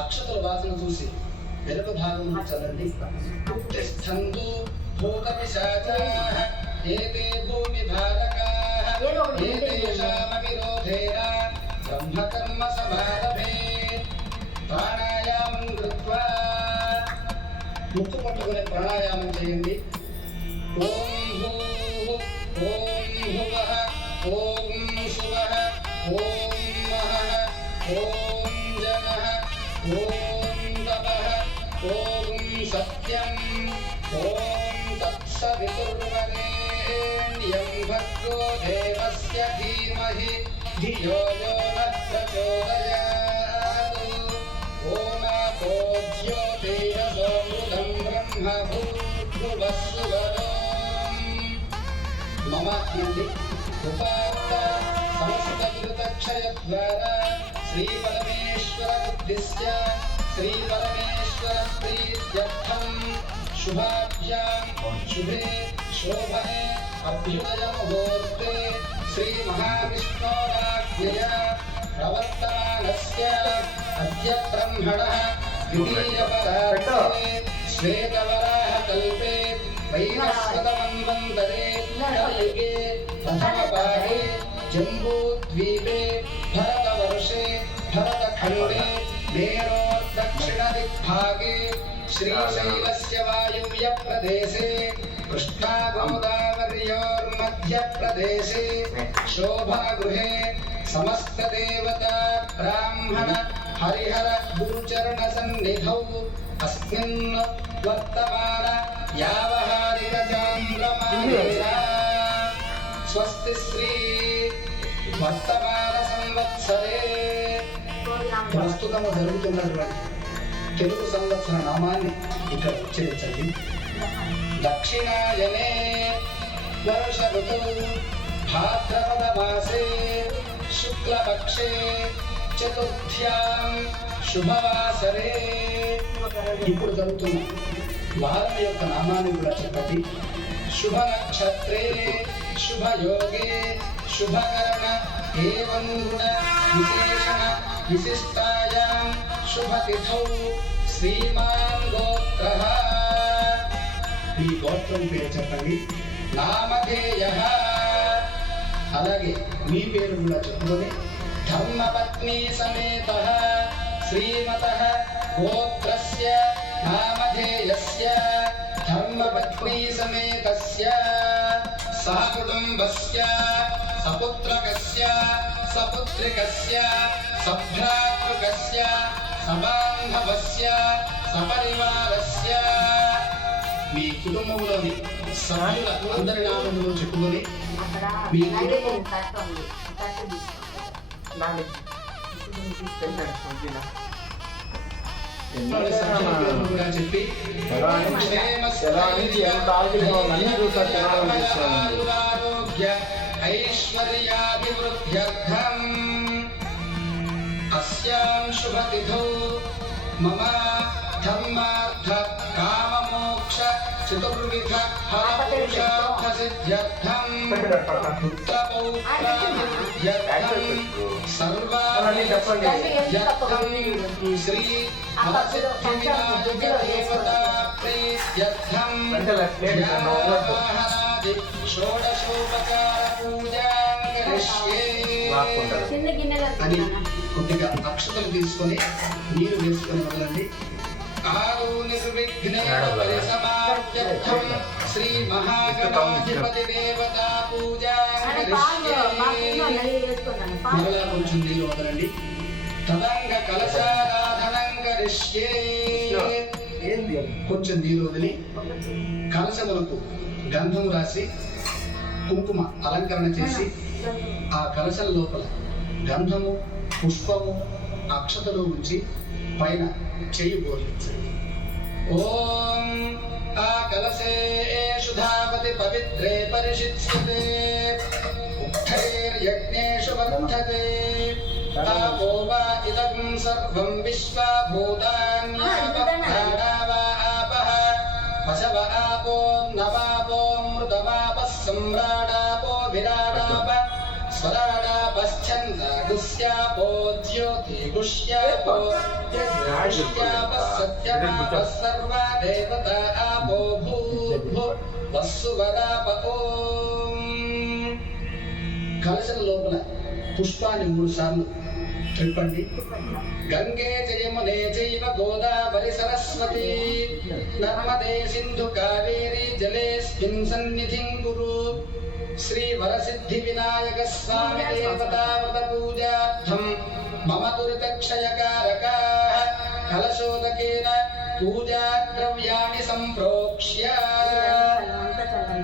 అక్షతల వాసన చూసి వెనుక భాగం చల్లండి. తిష్టంతు భూతపిశాచాః ఏతే భూమి భారకాః ఏతేషామవిరోధేన బ్రహ్మకర్మ సమారభే. ప్రాణాయామం కృత్వా ముక్కు పట్టుకుని ప్రాణాయామం చేయండి. ఓం భూః ఓం భువః ఓం శువః ఓం మహః ఓం జనః ఓం తపః ఓం సత్యం ఓం తత్సవితుర్వరేణ్యం భర్గో దేవస్య ధీమహి ధియో యో నః ప్రచోదయాత్. ఓమాపో జ్యోతిరసోమృతం బ్రహ్మ భూర్భువస్సువరోం. మమ నంది ఉపాత్త సమస్తకృతక్షయ ద్వారా శ్రీ పరమేశ్వర బుద్ధిస్య శ్రీ పరమేశ్వర ప్రీత్యర్థం శుభాభ్యాం శుభే శోభనే అభ్యుదయ ముహూర్తే శ్రీ మహావిష్ణోరాజ్ఞయా ప్రవర్తమానస్య అద్య బ్రహ్మణః ద్వితీయ పరార్ధే శ్వేతవరాహ కల్పే వైవస్వతమన్వంతరే కలిగే ప్రథమపాదే జంబూద్వీపే భరతవర్షే భరతఖండే మేరోర్దక్షిణదిగ్భాగే శ్రీశైలస్య వాయువ్య ప్రదేశే కృష్ణాగోదావర్యోర్మధ్య ప్రదేశే శోభనగృహే సమస్తదేవతా బ్రాహ్మణ హరిహర గురుచరణ సన్నిధౌ అస్మిన్ వర్తమాన యావహారిక చాంద్రమానేన స్వస్తి శ్రీ వర్తమాన సంవత్సరే. ప్రస్తుతం జరుగుతున్నటువంటి తెలుగు సంవత్సర నామాన్ని ఇక్కడ ఉచ్చరించండి. దక్షిణాయనే వర్ష ఋతువు భాద్రపద మాసే శుక్లపక్షే చతుర్థ్యాం శుభవాసరే. ఇప్పుడు జరుగుతున్న వారం యొక్క నామాన్ని కూడా చెప్పండి. శుభ నక్షత్రే శుభయోగే శుభకరణ ఏవం గుణ విశేషణ విశిష్టాయాం శుభతిథౌ శ్రీమాన్ గోత్రః. ఈ గోత్రం పేరు చెప్పండి. నామధేయః. అలాగే మీ పేరు కూడా చెప్పుకొని ధర్మపత్ని సమేతః శ్రీమతః గోత్రస్య నామధేయస్య ధర్మపత్ని సమేతస్య సహకుటుంబస్య సపుత్రకస్య సపుత్రికస్య సభ్రాతృకస్య సబాంధవస్య సపరివారస్య. మీ కుటుంబంలోని సభ్యుల అందరి నామములు చెప్పుకొని మీ కుటుంబం కూడా చెప్పి ఐశ్వర్యాభివృద్ధ్యర్థం అస్యాం శుభతిథౌ మమ ధర్మార్థ కామమోక్ష చతుర్విధ ఫలపురుషార్థ సిద్ధ్యర్థం పుత్రపౌత్రాభివృద్ధ్యర్థం సర్వార్థం శ్రీ వరసిద్ధివినాయకదేవతా ప్రీత్యర్థం వ్యావాహనాది షోడశోపచార పూజాం కరిష్యే అని కొద్దిగా అక్షతలు తీసుకొని నీరు వేసుకొని వదలండి. ఆరు నిర్విఘ్నేన పరిసమాప్త్యర్థం శ్రీ మహాగణాధిపతి దేవతా పూజాం కరిష్యే. మరలా కొంచెం నీరు వదలండి. తదంగ కలశారాధనం కరిష్యే. కొంచెం నీరు వదిలి కలశములకు గంధం రాసి కుంకుమ అలంకరణ చేసి ఆ కలశం లోపల గంధము పుష్పము అక్షతలు ఉంచి పైన చెయ్యి బోధించండి. ఓం ఆ కలశేషు ధావతి పవిత్రే పరిషిచ్యతే ఉక్తైర్యజ్ఞేషు వర్ధతే ఆపో వా ఇదం సర్వం విశ్వా భూతాన్యాపః ఆపః పశవ ఆపో నవాపో మృతమాపః సమ్రాడాపో విరాడాప స్వరాడాపశ్చందాగుస్యాపో జ్యోతిగుష్యా आपो यज्ञापः सत्यमापः सर्वा देवता आपो वस्सुवराप ओम కలశం లోపల పుష్పాన్ని 3 సార్లు త్రిప్పండి. గంగే జయమునే చైవ గోదావరి సరస్వతి నర్మదే సింధు కావేరి జలేస్మిన్ సన్నిధిం కురు. శ్రీ వరసిద్ధి వినాయక స్వామి దేవతావృత పూజార్థం మమ దురితక్షయకారకాః కలశోదకేన పూజా ద్రవ్యాన్ని సంప్రోక్ష్య.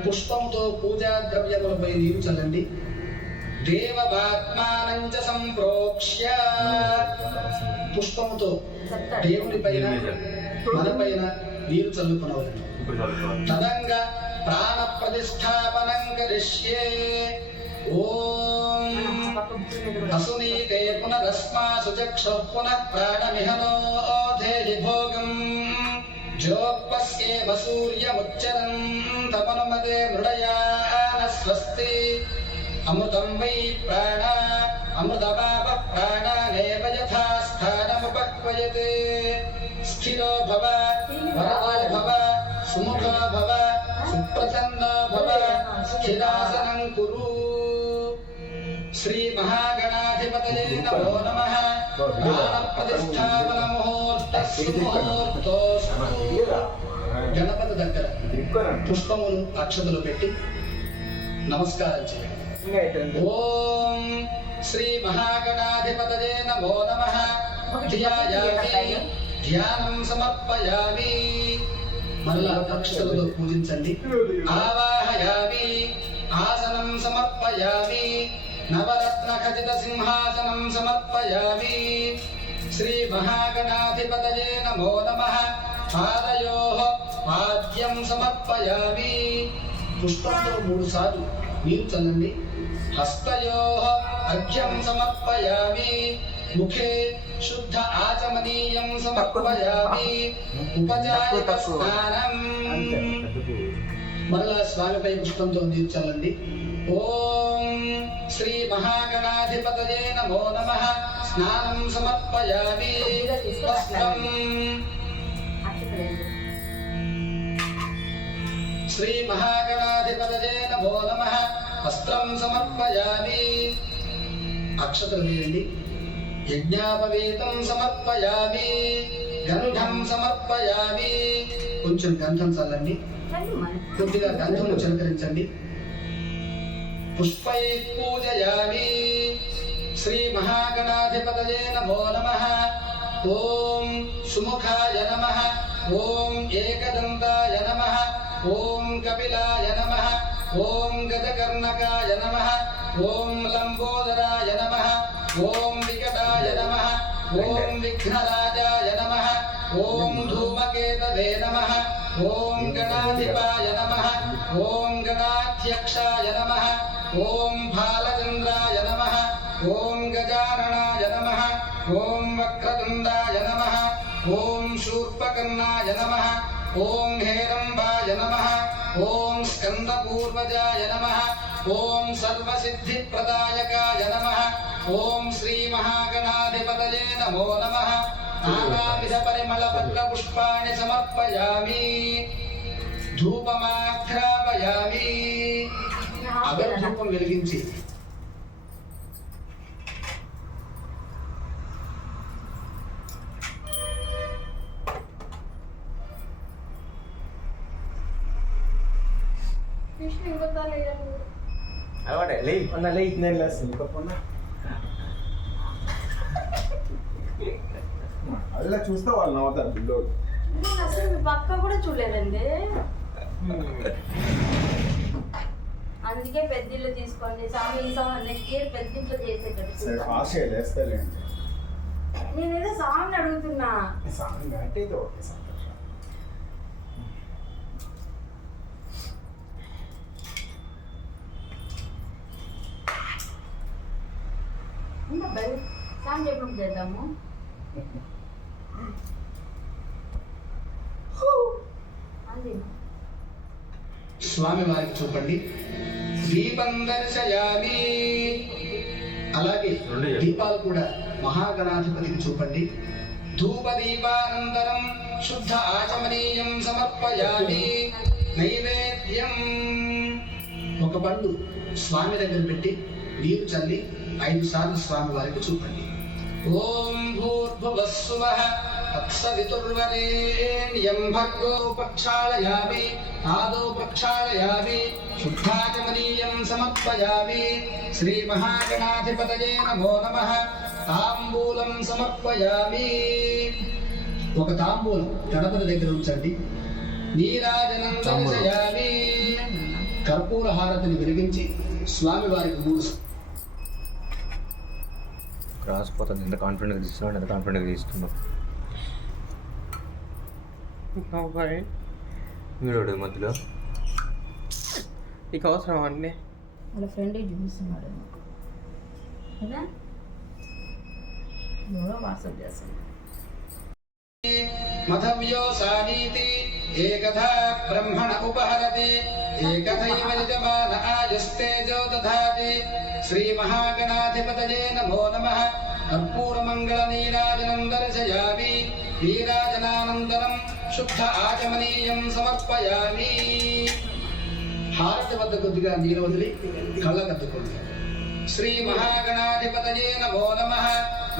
పుష్పంతో పూజా ద్రవ్యములపై నీరు చల్లండి. దేవవాత్మానం చ సంప్రోక్ష్య. పుష్పంతో దేవుని పైన మనపైన నీరు చల్లుకునవలెను. తదంగ ప్రాణ ప్రతిష్టాపనం కరిష్యే. ఓం అసునీతే పునరస్మాసు చక్షుః పునః ప్రాణమిహనో దేహి భోగం జోపస్యేవ సూర్యముచ్చరం తమనుమతే మృడయాన స్వస్తి. అమృతం వై ప్రాణ అమృతమాప ప్రాణానేవ యథా స్థానముపక్వయతే. స్థిరో భవ వరదో భవ సుముఖో భవ సుప్రసన్నో భవ స్థిరాసనం కురు. శ్రీ మహాగణాధిపతయే నమో నమః. ప్రాణ ప్రతిష్టాపన ముహూర్తోస్తు. గణపతి దగ్గర పుష్పమును అక్షతలు పెట్టి నమస్కారం చేయండి. ఓం శ్రీ మహాగణాధిపతయే నమో నమః. ధ్యాయామి ధ్యానం సమర్పయామి. మరలా అక్షతలతో పూజించండి. ఆవాహయామి ఆసనం సమర్పయామి. నవరత్న ఖచిత సింహాసనం సమర్పయామి. శ్రీ మహాగణాధిపతయే నమో నమః. పాదయోః పాద్యం సమర్పయామి. పుష్పంతో 3 సార్లు నీరు చల్లండి. హస్తయోః అర్ఘ్యం సమర్పయామి. ముఖే శుద్ధ ఆచమనీయం సమర్పయామి. ఉపచారిక స్నానం. మరలా స్వామిపై పుష్పంతో నీరు చల్లండి. ఓం శ్రీ మహాగణాధిపతయే నమో నమః. స్నానం సమర్పయామి. వస్త్రం శ్రీ మహాగణాధిపతయే నమో నమః. వస్త్రం సమర్పయామి. అక్షతలు వేయండి. యజ్ఞాపవేతం సమర్పయామి. గంధం సమర్పయామి. కొంచెం గంధం చల్లండి. కొద్దిగా గంధము చిలకరించండి. పుష్పై పూజయామి. శ్రీ మహాగణాధిపతయే నమో నమః. ఓం సుముఖాయ నమః. ఓం ఏకదంతాయ నమః. ఓం కపిలాయ నమః. ఓం గజకర్ణకాయ నమః. ఓం లంబోదరాయ నమః. ఓం వికటాయ నమః. ఓం విఘ్నరాజాయ నమః. ఓం ధూమకేతవే నమః. ఓం గణాధిపాయ నమః. ఓం గణాధ్యక్షాయ నమః. ఓం బాలచంద్రాయ నమః. ఓం గజాననాయ నమః. ఓం వక్రతుండాయ నమః. ఓం శూర్పకర్ణాయ నమః. ఓం హేరంబాయ నమః. ఓం స్కందపూర్వజాయ నమః. ఓం సర్వసిద్ధిప్రదాయకాయ నమః. ఓం శ్రీ మహాగణాధిపతయే నమో నమః. నానావిధ పరిమళ పత్ర పుష్పాణి సమర్పయామి. ధూపమాఘ్రాపయామి. అగరు ధూపం వెలిగించి అలా చూస్తే వాళ్ళు నవ్వుతారు పిల్లోడు. అసలు మీ పక్క కూడా చూడలేదండి. అందుకే పెద్దిళ్ళు తీసుకోండి. ఈ సంవత్సరం నెక్స్ట్ ఇయర్ పెద్దింట్లో చేసేటట్టు ఫాస్ట్ వేస్తారండి. నేనేదో సాంగ్ అడుగుతున్నా. సాంగ్ అంటే ఇది ఓకే సాంగ్. సాంగ్ ఎప్పుడు చేద్దాము? స్వామి వారికి చూపండి. దీపం దర్శయామి. అలాగే దీపాలు కూడా మహాగణాధిపతికి చూపండి. ధూపదీపానంతరం శుద్ధ ఆచమనీయం సమర్పయామి. నైవేద్యం ఒక పండు స్వామి దగ్గర పెట్టి నీరు చల్లి 5 సార్లు స్వామి వారికి చూపండి. ఓం భూర్భువస్సువః తత్సవితుర్వరేణ్యం భర్గో ప్రక్షాళయామి. ఆదో ప్రక్షాళయామి. శుద్ధాచమనీయం సమర్పయామి. శ్రీ మహాగణాధిపతయే నమో నమః. తాంబూలం సమర్పయామి. ఒక తాంబూలం గణపతి దగ్గర ఉంచండి. నీరాజనం దర్శయామి. కర్పూర హారతిని వెలిగించి స్వామి వారికి 3 క్రాస్ పోతుంది. ఎంత కాన్ఫిడెంట్గా తీస్తున్నాడు, ఎంత కాన్ఫిడెంట్గా తీస్తున్నావు. వీడు మధ్యలో నీకు అవసరం అండి. వాళ్ళ ఫ్రెండ్కి చూపిస్తున్నాడు కదా, ఎవరో వాట్సాప్ చేస్తున్నాడు. మధవ్యో సానీతి ఏకథా బ్రహ్మణ ఉపహరతి ఏకథైవ యజమాన ఆయుస్తేజో దధాతి. శ్రీ మహాగణాధిపతయే నమో నమః. కర్పూరమంగళ నీరాజనం దర్శయామి. నీరాజనానంతరం శుద్ధ ఆచమనీయం సమర్పయామి. హారతి వద్ద కొద్దిగా నీరు వదిలి కళ్ళకద్దుకోండి. శ్రీ మహాగణాధిపతయే నమో నమః.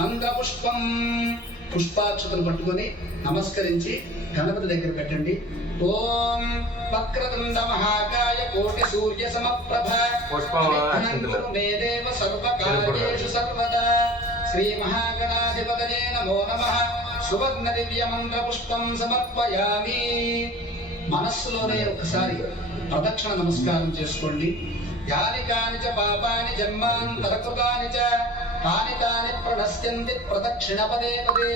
మంత్రపుష్పం పుష్పాక్షతలు పట్టుకొని నమస్కరించి గణపతి దగ్గర పెట్టండి. ఓం వక్రతుండ మహాకాయ కోటి సూర్య సమప్రభ మే దేవ సర్వకార్యేషు సర్వదా. శ్రీ మహాగణాధిపతయే నమో నమః. సువర్ణ దివ్య మంత్ర పుష్పం సమర్పయామి. మనస్సులోనే ఒకసారి ప్రదక్షిణ నమస్కారం చేసుకోండి. యాని కాని చ పాపాని జన్మాంతరకృతాని చ తాని తాని ప్రణశ్యంతి ప్రదక్షిణ పదే పదే.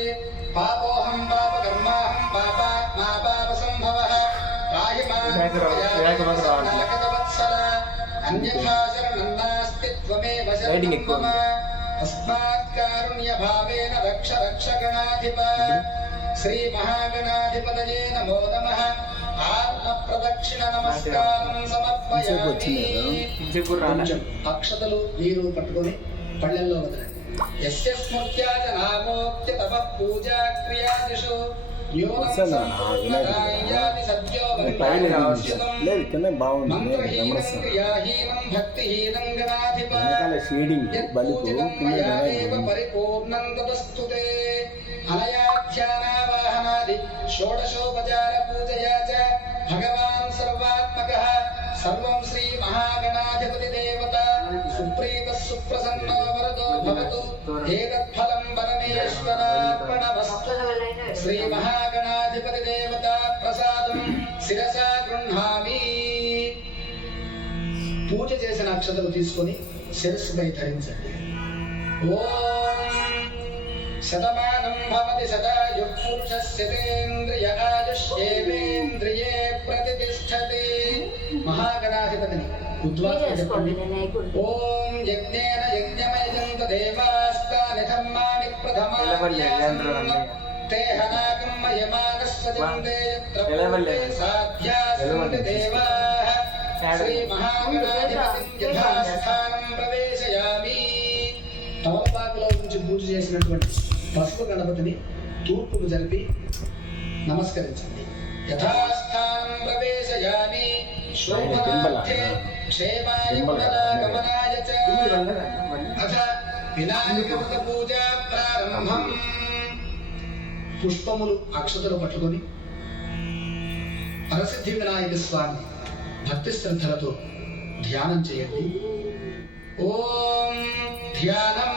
పాపోహం పాపకర్మాహం పాపాత్మా పాపసంభవః. పాహి మాం నాగతవత్సల. అన్యథా శరణం నాస్తి త్వమేవ శరణం మమ. తస్మాత్ కారుణ్య భావేన రక్ష రక్ష గణాధిప. శ్రీ మహాగణాధిపతయే నమో నమః. ఆత్మ ప్రదక్షిణ నమస్కారం సమర్పయామి. కొంచెం అక్షతలు నీరు పట్టుకొని పళ్ళెల్లో వదలండి. యస్య స్మృత్యా చ నామోక్త్య తపః పూజా క్రియాదిషు న్యూనం సంపూర్ణదాయాది సద్యో భక్తిహీనం క్రియాహీనం భక్తిహీనం గణాధిప. యత్పూజితం మయా దేవ పరిపూర్ణం తదస్తుతే. అనయాధ్యానావాహనాది షోడశోపచార పూజయా చ భగవాన్ సర్వాత్మకః. సర్వం శ్రీ మహాగణాధిపతి దేవత సుప్రీత సుప్రసన్నో వరదో భవతు. ఏతత్ఫలం పరమేశ్వరార్పణమస్తు. శ్రీ మహాగణాధిపతి దేవత ప్రసాదం శిరసా గృహ్ణామి. పూజ చేసిన అక్షతలు తీసుకొని శిరస్సుపై ధరించండి. ఓం శతమానం భవతి శతాయుః పురుషస్యేంద్రియ ఆయుష్యేంద్రియే ప్రతిష్టతి. మహాగణాధిపతిని ఉద్వాసన చెప్పండి. ఓం యజ్ఞేన యజ్ఞమయజంత దేవాస్తాని ధర్మాని ప్రథమాన్యాసన్న తేహనాకం మయమానస్య జంతే యత్ర సాధ్యాసంతి దేవాః. శ్రీ మహాగణాధిపతిం యథాస్థానం ప్రవేశయామి. తమలపాకులో నుంచి పూజ చేసినటువంటి పసుపు గణపతిని తూర్పుకు జరిపి నమస్కరించండి. యథాస్థానం ప్రవేశయామి. శోభనార్థే క్షేమాయ పునరాగమనాయ చ. అథ వినాయకృత పూజా ప్రారంభం. పుష్పములు అక్షతలు పట్టుకొని పరసిద్ధి వినాయక స్వామి భక్తి శ్రద్ధలతో ధ్యానం చేయండి. ఓం ధ్యానం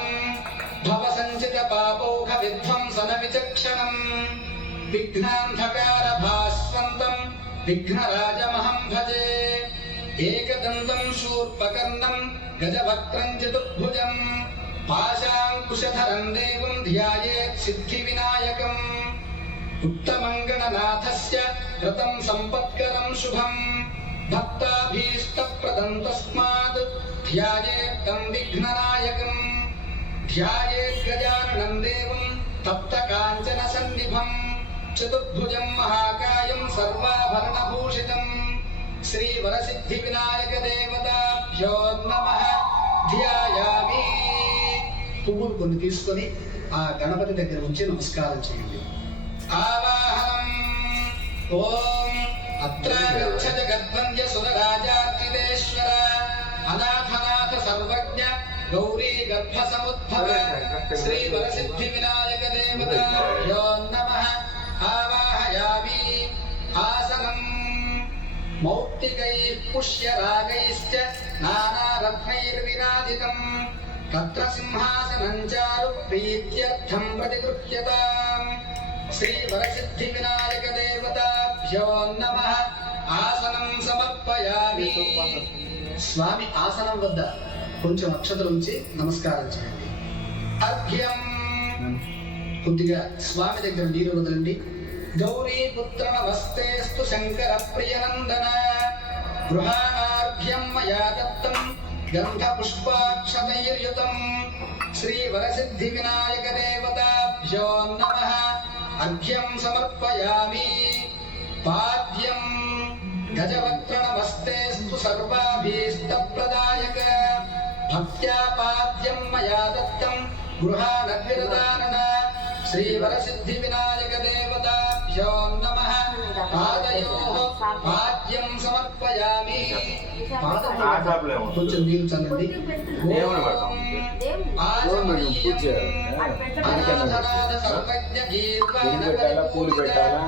భవ సంచిత పాపౌఘ విధ్వంసన విచక్షణం విఘ్నాంధకార భాస్వంతం విఘ్నరాజమహం భజే. ఏకదంతం శూర్పకర్ణం గజవక్త్రం చతుర్భుజం పాశాంకుశధరం దేవం ధ్యాయేత్ సిద్ధి వినాయకం. ఉత్తమంగణనాథస్య వ్రతం సంపత్కరం శుభం భక్తాభీష్టప్రదం తస్మాత్ ధ్యాయేత్ తం విఘ్ననాయకం. ధ్యాయేత్ గజాననం దేవం తప్త కాంచన సన్నిభం చతుర్భుజం మహాకాయం సర్వాభరణభూషితం. శ్రీ వరసిద్ధి వినాయక దేవతాభ్యో నమః. ధ్యాయామి. పువ్వులు కొన్ని తీసుకొని ఆ గణపతి దగ్గర ఉంచి నమస్కారం చేయండి. ఆవాహనం. ఓం అత్ర గచ్చ జగద్వంద్య సురరాజార్చితేశ్వర అనాథనాథ సర్వజ్ఞ గౌరీ గర్భ సముద్భవ శ్రీ వరసిద్ధి వినాయక దేవతాభ్యో నమః. ఆవాహయామి. ఆసనం. మౌక్తికైః పుష్యరాగైశ్చ నానారత్నైర్విరాజితం తత్ర సింహాసనం చారు ప్రీత్యర్థం ప్రతిగృహ్యతాం. శ్రీ వరసిద్ధి వినాయక దేవతాభ్యో నమః. ఆసనం సమర్పయామి. స్వామి ఆసనం వద్ద కొంచెం అక్షతలు ఉంచి నమస్కారం చేయండి. అర్ఘ్యం. కొద్దిగా స్వామి దగ్గర నీరు వదలండి. గౌరీ పుత్ర నమస్తేస్తు శంకర ప్రియనందన గృహాణార్ఘ్యం మయా దత్తం గంధ పుష్పాక్షతైర్యుతం శ్రీ వరసిద్ధి వినాయక దేవతాభ్యో నమః. అర్ఘ్యం సమర్పయామి. పాద్యం. గజవక్త్ర నమస్తేస్తు సర్వాభీష్టప్రదాయక భక్త్యా పాద్యం మయా దత్తం గృహాణద్విరదానన శ్రీ వరసిద్ధి వినాయక దేవతాభ్యో నమః. పాదయోః పాద్యం సమర్పయామి. పాదములకు కొంచెం నీరు చల్లండి. పూలు పెట్టాలా?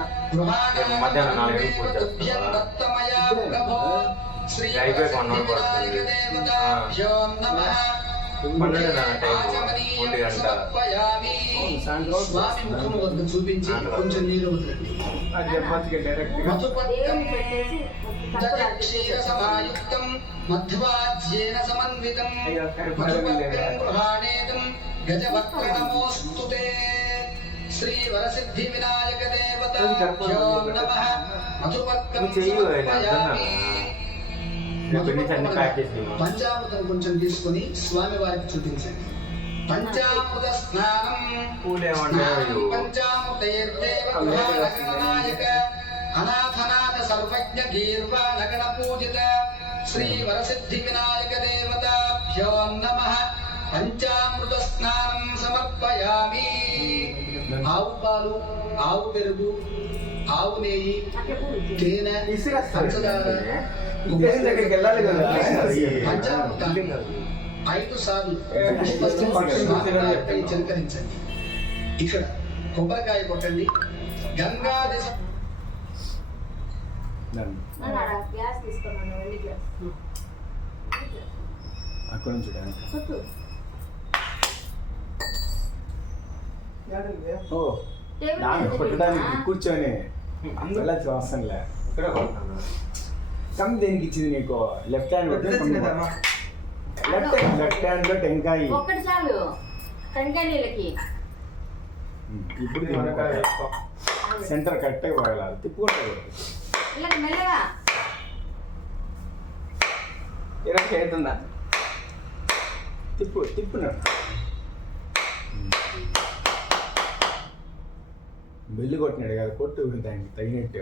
మధ్యాహ్నం 4 గంటలకు పూజ చేస్తారా? స్వామి ముఖము వద్ద చూపించి కొంచెం నీరు వదలండి. క్షీరసమాయుక్తం మధ్వాజ్యేన సమన్వితం మధుపత్రం గృహాణేదం గజవక్త్ర నమోస్తుతే. శ్రీ వరసిద్ధి వినాయక దేవతాభ్యో నమః. మధుపత్రం సమర్పయామి. పంచామృతం కొంచెం తీసుకొని స్వామి వారికి చూపించండి. పంచామృత స్నానం. పంచామృతైర్దేవనాయక అనాథనాథ సర్వజ్ఞ గీర్వాణగణ పూజిత శ్రీ వరసిద్ధి వినాయక దేవతాభ్యో నమః. పంచామృత స్నానం సమర్పయామి. ఆవు పాలు, ఆవు పెరుగు, ఆవు నెయ్యి, తేనె, పంచదార, పంచామృతాన్ని 5 సార్లు చిలకరించండి. ఇక్కడ కొబ్బరికాయ కొట్టండి. గంగాది గ్లాస్ తీసుకున్నాను, వెండి గ్లాస్. అక్కడ నుంచి కొట్టడానికి కూర్చొని వెళ్ళచ్చు అవసరం లే. కమ్ దేనికి ఇచ్చింది నీకు? లెఫ్ట్ హ్యాండ్ లెఫ్ట్ హ్యాండ్ లో టెంకాయ ఒక్కటి చాలు టెంకాయ నీళ్ళకి. ఇప్పుడు సెంటర్ కరెక్ట్గా పగలాలి. తిప్పుకుంటారు మెల్లగా. అవుతుందా? తిప్పున్నాడు. బెల్లి కొట్టినాడు కదా, కొట్టు దానికి తగినట్టు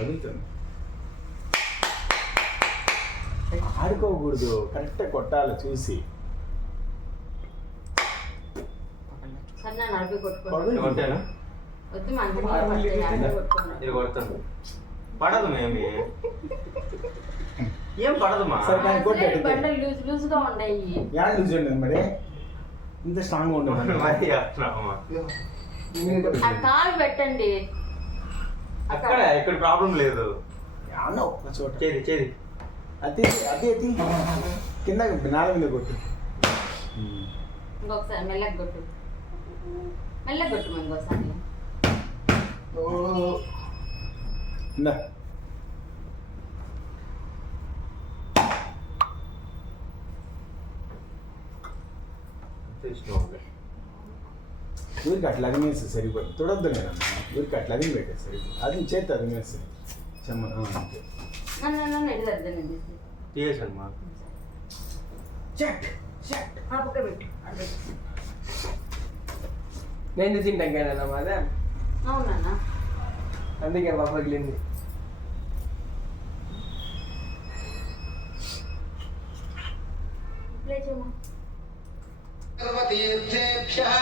అడుగుతుంది. ఆడుకోకూడదు, కరెక్ట్గా కొట్టాలి చూసి. పడదు మేమి ఏం పడదమ్మా. లూజ్ గా ఉన్నాయి. లూజ్ ఉండదు మరి, ఇంత స్ట్రాంగ్ ఉండదు. కాలు పెట్టండి అక్కడ. ఇక్కడ ప్రాబ్లం లేదు. ఒక చోట చేది అది కింద నాల మీద కొట్టు. ఇంకొకసారి మెల్లగా కొట్టు, మెల్లగా కొట్టు. ఇంకోసారి ఊరికి అట్లా అదిమేస్తే సరిపోతుంది. తొడొద్దు నేను ఊరికి అట్లా అదిమి పెట్టేది సరిపోతుంది. అది చేతి అదిమేస్తుంది చెమ్మ. నేను తింటాం కదా మాదే. అవునా? అందుకే బాబు పగిలింది. సర్వ तीर्थेभ्यः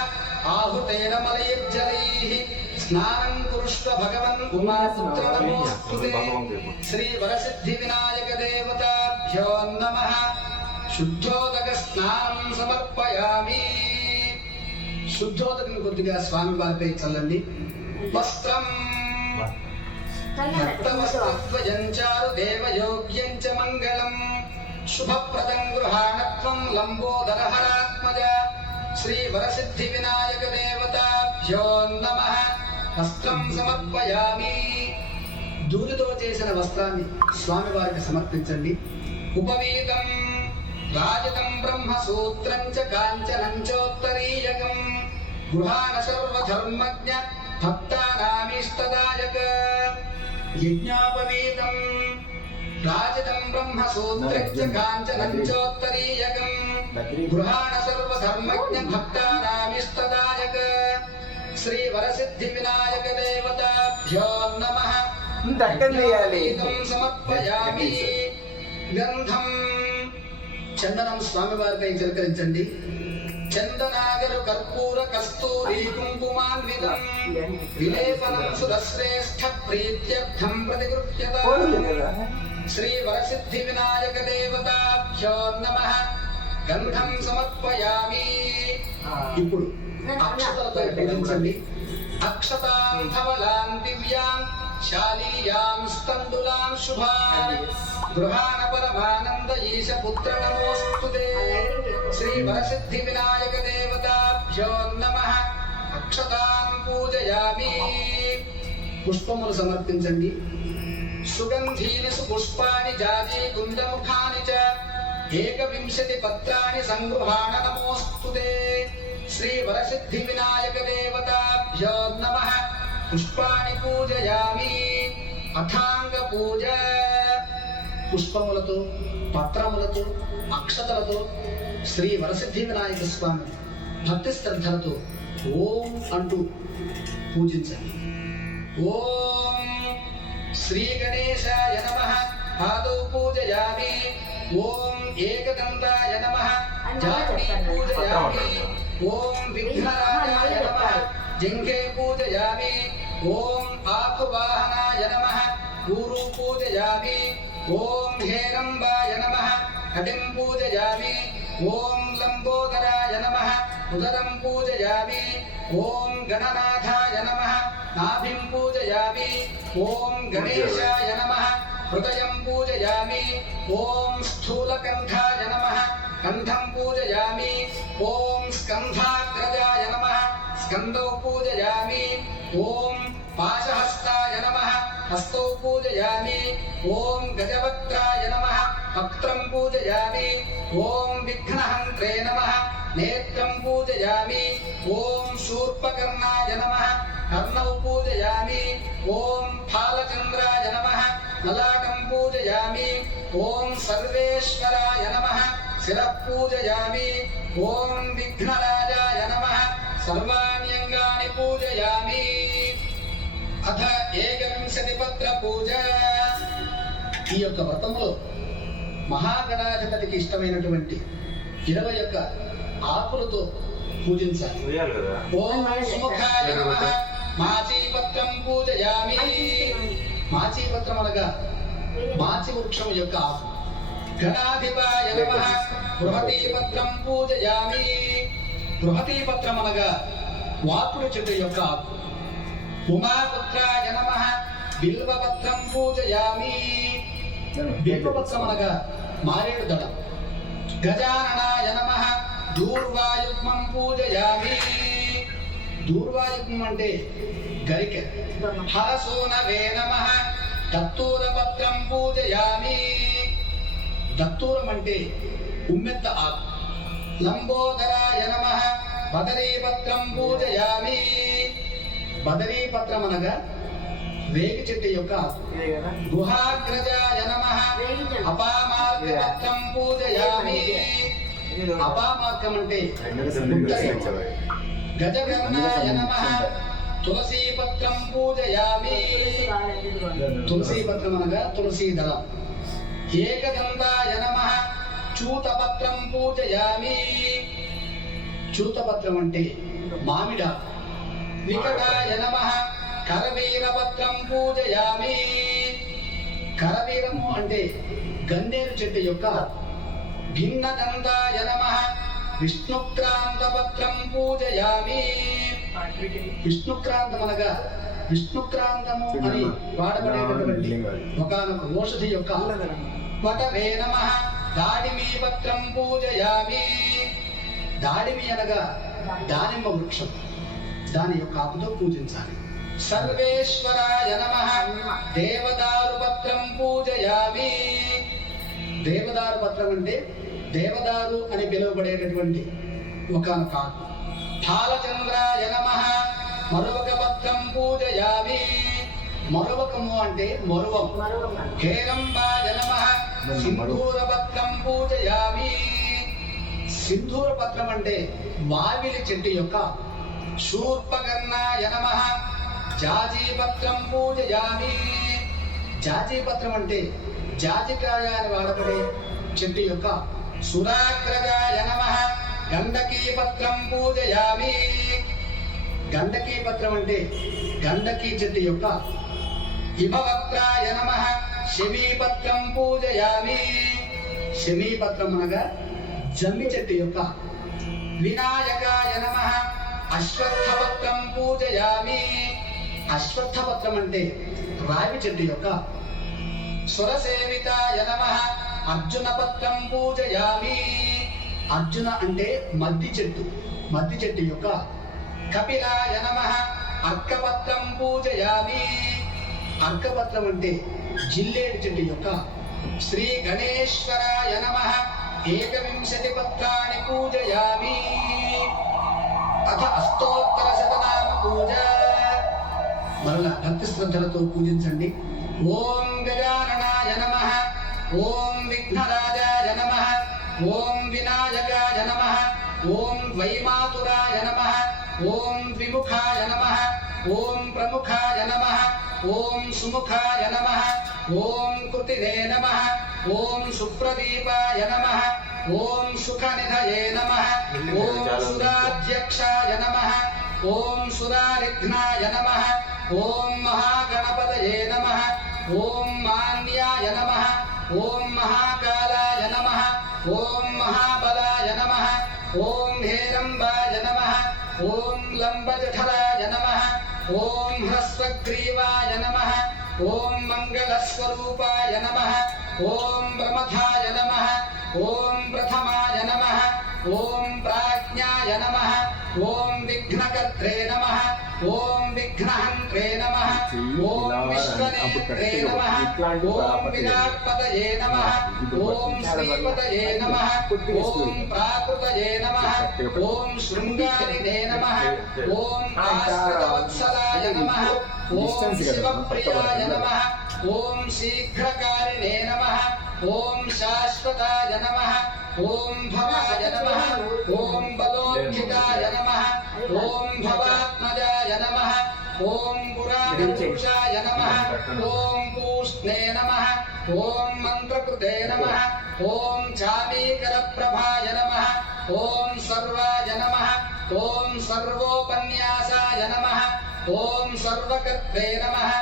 आहुतेन मलैर्जलैः स्नानं कुरुष्व भगवन् उमापुत्र नमोऽस्तुते श्री वरसिद्धिविनायक देवताभ्यो नमः शुद्धोदक स्नानं समर्पयामि శుద్ధోదకం కొద్దిగా స్వామి వారిపై చల్లండి వస్త్రం రక్తవస్త్రద్వయంచారు దేవయోగ్యం చ మంగళం శుభప్రదం గృహాణత్వం లంబోదరహరాత్మజ శ్రీ వరసిద్ధి వినాయక దేవతాభ్యో నమః వస్త్రం సమర్పయామి దూదితో చేసిన వస్త్రాన్ని స్వామి వారికి సమర్పించండి ఉపవీతం రాజతం బ్రహ్మసూత్రం చ కాంచనం చోత్తరీయకం గృహాణ సర్వధర్మజ్ఞ భక్తానామీష్టదాయక యజ్ఞోపవీతం రాజతం బ్రహ్మసూత్రం చ కాంచనం చోత్తరీయకం గృహాణ సర్వధర్మజ్ఞ భక్తానామీష్టదాయక శ్రీ వరసిద్ధి వినాయక దేవతాభ్యో నమః సమర్పయామి గంధం చందనం స్వామి వారిపై చిలకరించండి చందనాగరు కర్పూర కస్తూరి కుంకుమాన్వితం విలేపనం సురశ్రేష్ఠ ప్రీత్యర్థం ప్రతిగృహ్యతాం శ్రీ వరసిద్ధి వినాయక దేవతాభ్యో నమః గంధం సమర్పయామి ఇప్పుడు అక్షతలతో పూజించండి అక్షతాం ధవలాం దివ్యాం శాలీయాం స్తందులాం శుభాన్ గృహాణ పరమానంద ఈశ పుత్ర నమోస్తుతే శ్రీ వరసిద్ధి వినాయక దేవతాభ్యో నమః అక్షతాం పూజయామి పుష్పములు సమర్పించండి సుగంధీని సుపుష్పాని జాజీ కుందముఖాని చ ఏకవింశతి పత్రాణి సంగృహాణ నమోస్తుతే శ్రీ వరసిద్ధి వినాయక దేవతాభ్యో నమః పుష్పాని పూజయామి అథాంగ పూజ పుష్పములతో పత్రములతో అక్షతలతో శ్రీ వరసిద్ధి వినాయక స్వామి భక్తి శ్రద్ధలతో ఓం అంటూ పూజించండి ఓం శ్రీ గణేశాయ నమః పాదౌ పూజయామి ఓం ఏకదంతాయ నమః జాగ్రీ పూజయామి ఓం విఘ్నరాజాయ నమః జింఘే పూజయామి ఓం ఆకువాహనాయ నమః ఊరు పూజయామి ఓం హేరంబాయ నమః కటిం పూజయామి ఓం లంబోదరాయ నమః ఉదరం పూజయామి ఓం గణనాథాయ నమః నాభిం పూజయామి ఓం గణేశాయ నమః హృదయం పూజయామి ఓం స్థూలకంఠాయ నమః కంఠం పూజయామి ఓం స్కంధాగ్రజాయ నమః స్కందౌ పూజయామి ఓం పాశహస్తాయ నమః హస్తౌ పూజయామి ఓం గజవక్త్రాయ నమః వక్త్రం పూజయామి ఓం విఘ్నహంత్రే నమః నేత్రం పూజయామి ఓం శూర్పకర్ణాయ నమః కర్ణౌ పూజయామి ఓం ఫాలచంద్రాయ నమః లలాటం పూజయామి ఓం సర్వేశ్వరాయ నమః శిరః పూజయామి ఓం విఘ్నరాజాయ నమః సర్వాణ్యంగాని పూజయామి అథ ఏకవింశతి పత్ర పూజ ఈ యొక్క వ్రతములో మహాగణాధిపతికి ఇష్టమైనటువంటి 21 ఆకులతో పూజించాలి ఓం సుముఖాయ నమః మాచీపత్రం పూజయామి మాచీపత్రం అనగా మాచి వృక్షం యొక్క ఆకు గణాధిపాయ నమః బృహతీపత్రం పూజయామి బృహతీపత్రం అనగా వాకుడు చెట్టు యొక్క ఆకు ఉమాపుత్రాయ నమః బిల్వపత్రం పూజయామి బిల్వపత్రం అనగా మారేడు దళం గజాననాయ నమః దూర్వాయుగ్మం పూజయామి దూర్వాయుగ్మం అంటే గరిక హరసూనవే నమః దత్తూరపత్రం పూజయామి దత్తూరం అంటే ఉమ్మెత్త ఆకు లంబోదరాయ నమః బదరీపత్రం పూజయామి బదరీపత్రం అనగా వేగి చెట్టు యొక్క ఆకు గుహాగ్రజాయ నమః అపామార్గపత్రం పూజయామి అపామార్గం అంటే గజగర్ణాయ నమః తులసీపత్రం పూజయామి తులసీపత్రం అనగా తులసీ దళం ఏకదంతాయ నమః చూతపత్రం పూజయామి చూతపత్రం అంటే మామిడాకు. వికటాయ నమః కరవీరపత్రం పూజయామి. కరవీరము అంటే గన్నేరు చెట్టు యొక్క. భిన్నదంతాయ నమః విష్ణుక్రాంతపత్రం పూజయామి. విష్ణుక్రాంతం అనగా విష్ణుక్రాంతము అని వాడబడేటటువంటి ఒకనొక ఔషధి యొక్క. వటవే నమః దాడిమీ పత్రం పూజయామి. దాడిమి అనగా దానిమ్మ వృక్షం, దాని యొక్క ఆకుతో పూజించాలి. సర్వేశ్వరాయ నమః దేవదారు పత్రం పూజయామి. దేవదారు పత్రం అంటే దేవదారు అని పిలువబడేటటువంటి ఒకనొక ఆకు. ఫాలచంద్రాయ నమః మరువక పత్రం పూజయామి. మరువకము అంటే మరువం. హేరంబాయ నమః సింధూర పత్రం పూజయామి. సింధూర పత్రం అంటే వావిలి చెట్టు యొక్క. శూర్పకర్ణాయ నమః జాజీపత్రం పూజయామి. జాజీపత్రం అంటే జాజికాయ అని వాడబడే చెట్టు యొక్క. సురాగ్రజాయ నమః గండకీ పత్రం పూజయామి. గండకీ పత్రం అంటే గండకీ చెట్టు యొక్క. హిమవక్త్రాయ నమః శమీపత్రం పూజయామి. శమీపత్రం అనగా జమ్మి చెట్టు యొక్క. వినాయకాయ నమః అశ్వత్థపత్రం పూజయామి. అశ్వత్థపత్రం అంటే రావి చెట్టు యొక్క. సురసేవితాయ నమః అర్జున పత్రం పూజయామి. అర్జున అంటే మద్ది చెట్టు, మద్ది చెట్టు యొక్క. కపిలాయ నమః అర్కపత్రం పూజయామి. అర్కపత్రం అంటే జిల్లేడు చెట్టు యొక్క. శ్రీ గణేశ్వరాయ నమః ఏకవింశతి పత్రాన్ని పూజయామి. అథ అష్టోత్తర శతనామ పూజ. మరలా భక్తి శ్రద్ధలతో పూజించండి. ఓం గజాననాయ నమః ఓం విఘ్నరాజాయ నమః ఓం వినాయకాయ నమః ఓం ద్వైమాతురాయ నమః ఓం ద్విముఖాయ నమః ఓం ప్రముఖాయ నమః ఓం సుముఖాయ నమః ఓం కృతినే నమః ఓం సుప్రదీపాయ నమః ఓం సుఖనిధయే నమః ఓం సురాధ్యక్షాయ నమః ఓం సురారిఘ్నాయ నమః ఓం మహాగణపతయే నమః ఓం మాన్యాయ నమః ఓం మహాకాలాయ నమః ఓం మహాబలాయ నమః ఓం హేరంబాయ నమః ఓం లంబజఠరాయ నమః ఓం హ్రస్వగ్రీవాయ నమః ఓం మంగళస్వరూపాయ నమః ఓం ప్రమథాయ నమః ఓం ప్రథమాయ నమః ఓం ప్రాజ్ఞాయ నమః ఓం విఘ్నకర్త్రే నమః ఓం విఘ్నహంత్రే నమః ఓం విశ్వనేత్రే నమః ఓం విరాట్పతయే నమః ఓం శ్రీపతయే నమః ఓం ప్రాకృతయే నమః ఓం శృంగారినే నమః ఓం ఆశ్రితవత్సలాయ నమః ఓం శివప్రియాయ నమః ఓం శీఘ్రకారిణే నమః ఓం శాశ్వతాయ నమః ఓం భవాయ నమః ఓం బలోత్థితాయ నమః ఓం భవాత్మజాయ నమః ఓం పురాణపురుషాయ నమః ఓం పూష్ణే నమః ఓం మంత్రకృతే నమః ఓం చామీకరప్రభాయ నమః ఓం సర్వాయ నమః ఓం సర్వోపన్యాసాయ నమః ఓం సర్వకర్త్రే నమః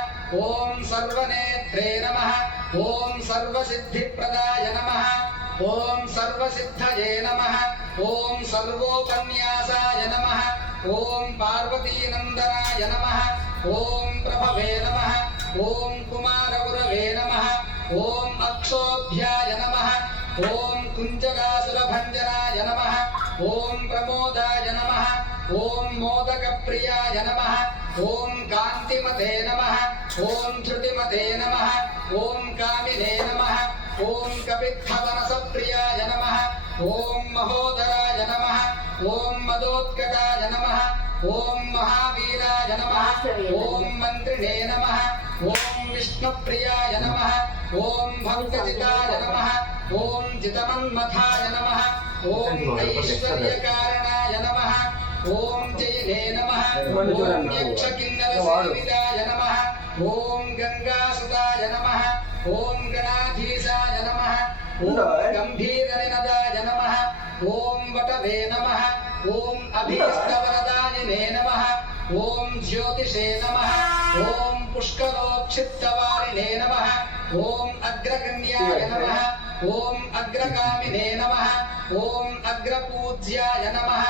ఓం సర్వనేత్రే నమః ఓం సర్వసిద్ధిప్రదాయ నమః ఓం సర్వసిద్ధయే నమః ఓం సర్వోపన్యాసాయ నమః ఓం పార్వతీనందనాయ నమః ఓం ప్రభవే నమః ఓం కుమారగురవే నమః ఓం అక్షోభ్యాయ నమః ఓం కుంజగాసురభంజనాయ నమః ఓం ప్రమోదాయ నమః ఓం మోదకప్రియాయ నమః ఓం కాంతిమతే నమః ఓం ధృతిమతే నమః ఓం కామినే నమః ఓం కపిత్థవనసప్రియాయ నమః ఓం మహోదరాయ నమః ఓం మదోత్కటాయ నమః ఓం మహావీరాయ నమః ఓం మంత్రిణే నమః ఓం విష్ణుప్రియాయ నమః ఓం భక్తజితాయ నమః ఓం జితమన్మథాయ నమః ఓం ఐశ్వర్యకారణాయ నమః ఓం జయనే నమః ఓం యక్షకిన్నరసేవితాయ నమః ఓం గంగాసుతాయ నమః ఓం గణాధీశాయ నమః ఓం గంభీరనినదాయ నమః ఓం వటవే నమః ఓం అభీష్టవరదాయినే నమః ఓం జ్యోతిషే నమః ఓం పుష్కలోక్షిప్తవారిణే నమః ఓం అగ్రగణ్యాయ నమః ఓం అగ్రగామినే నమః ఓం అగ్రపూజ్యాయ నమః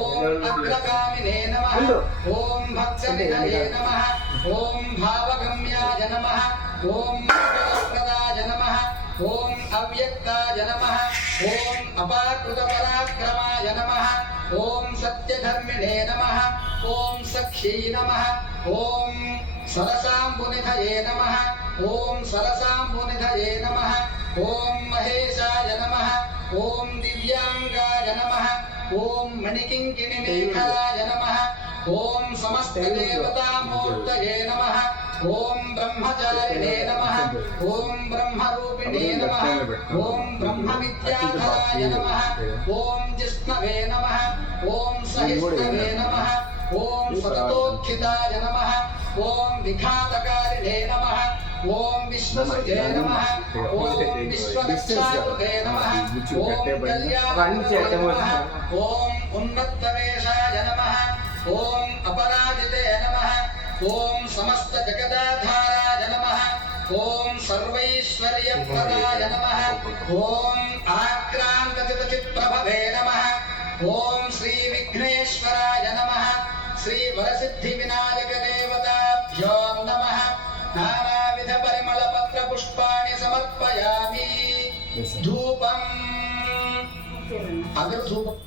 ఓం అగ్రగామినే నమః ఓం భక్తనిధయే నమః ఓం భావగమ్యాయ నమః ఓం మంగళప్రదాయ నమః ఓం అవ్యక్తాయ నమః ఓం అపాకృతపరాక్రమాయ నమః ఓం సత్యధర్మిణే నమః ఓం సఖ్యై నమః ఓం సరసాంబునిధయే నమః ఓం సరసాంబునిధయే నమః ఓం మహేశాయ నమః ఓం దివ్యాంగాయ నమః ఓం మణికింకిణిమేఖలాయ నమః ఓం సమస్తదేవతామూర్తయే నమః ఓం బ్రహ్మచారిణే నమః ఓం బ్రహ్మరూపిణే నమః ఓం బ్రహ్మవిద్యాధరాయ నమః ఓం జిష్ణవే నమః ఓం సహిష్ణవే నమః ఓం సతతోత్థితాయ నమః ఓం విఘాతకారిణే నమః ఓం విశ్వసుజే నమః ఓం విశ్వరక్షాకృతే నమః ఓం కళ్యాణే నమః ఓం ఉన్నత్తవేషాయ నమః ఓం అపరాజితే నమః ఓం సమస్త జగదాధారాయ నమః ఓం సర్వైశ్వర్యప్రదాయ నమః ఓం ఆక్రాంతచితచిత్ప్రభవే నమః ఓం శ్రీ విఘ్నేశ్వరాయ నమః శ్రీ వరసిద్ధి వినాయక దేవతాభ్యో నమః నానావిధ పరిమళ పత్ర పుష్పాణి సమర్పయామి ధూపం అగరధూపం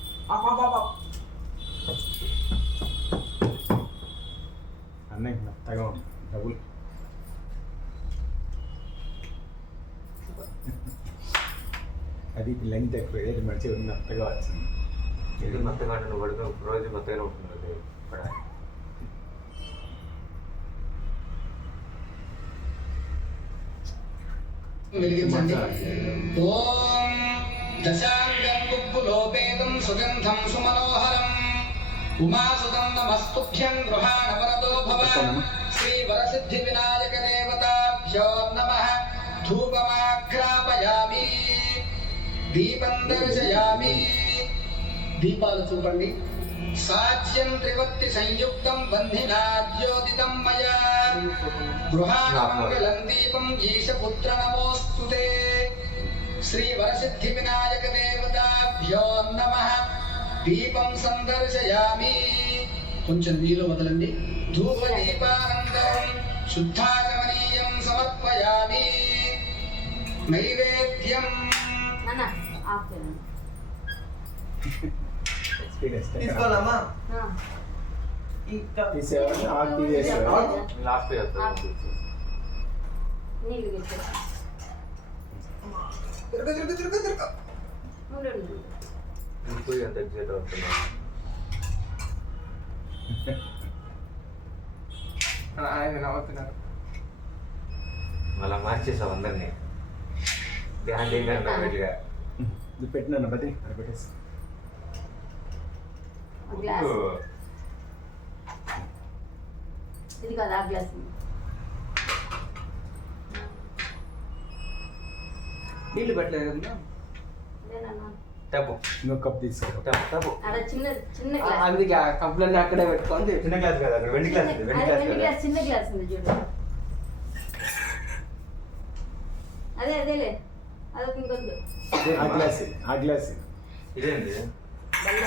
అన్నయ్య మెత్తగా ఉంది డబుల్ అది లెంగ్త్ ఎక్కువ ఏది మంచిగా ఉంది మెత్తగా వచ్చింది ఇది మెత్తగా అంటే నువ్వు పడుకుని రోజు మెత్తగానే ఉంటుంది అది ఇక్కడ వెలిగించండి ఓం దశాంగం కుక్కులోపేతం సుగంధం సుమనోహరం ఉమాసుతం నమస్తుభ్యం గృహాణవరదో భవ శ్రీ వరసిద్ధి వినాయక దేవతాభ్యో నమః ధూపమాఘ్రాపయామి దీపం దర్శయామి దీపాలు చూపండి సాధ్యం త్రివర్తి సంయుక్తం బంధినా జ్యోతితం మయా గృహాణమంగళం దీపం ఈశపుత్ర నమోస్తుతే శ్రీ వరసిద్ధి వినాయక దేవతాభ్యో నమః దీపం సందర్శయామి కొంచెం నీళ్ళు వదలండి ధూప దీపానంతరం శుద్ధాచమనీయం సమర్పయామి నైవేద్యం నాన్న ఆఫ్ చేయండి. ఎక్స్పీరియన్స్ తీసుకోవాలమ్మా తీసేవాళ్ళు ఆకు తీసేసేవాళ్ళు లాస్ట్ నీళ్ళు పెట్టు. ఉండు, ఉండు. ఇప్పుడు ఎంత ఎగ్జైట్ అవుతున్నా ఆయన నవ్వుతున్నారు. అలా మార్చేసావు అందరినీ ధ్యాన్ చేయగలరా గట్టిగా ఇది పెట్టినాను బతి అది పెట్టేసి ఆ గ్లాస్ ఇది కాదు ఆ గ్లాస్ నీళ్ళు పెట్టలేదు కదా అదేనన్నా తప్పు ఇంకొక కప్ తీసుకో తప్పు అక్కడ చిన్న చిన్న గ్లాస్ అందుకే ఆ కంప్లైంట్ అక్కడే పెట్టుకోండి. చిన్న క్లాస్ కదా అక్కడ వెండి క్లాస్ ఉంది వెండి అదే క్లాస్ వెండి కదా గ్లాస్ చిన్న గ్లాస్ ఉంది చూడు అదే అదేలే అదొక ఇంకొద్దు ఆ గ్లాస్ ఆ గ్లాస్ ఇదేంటి బల్ల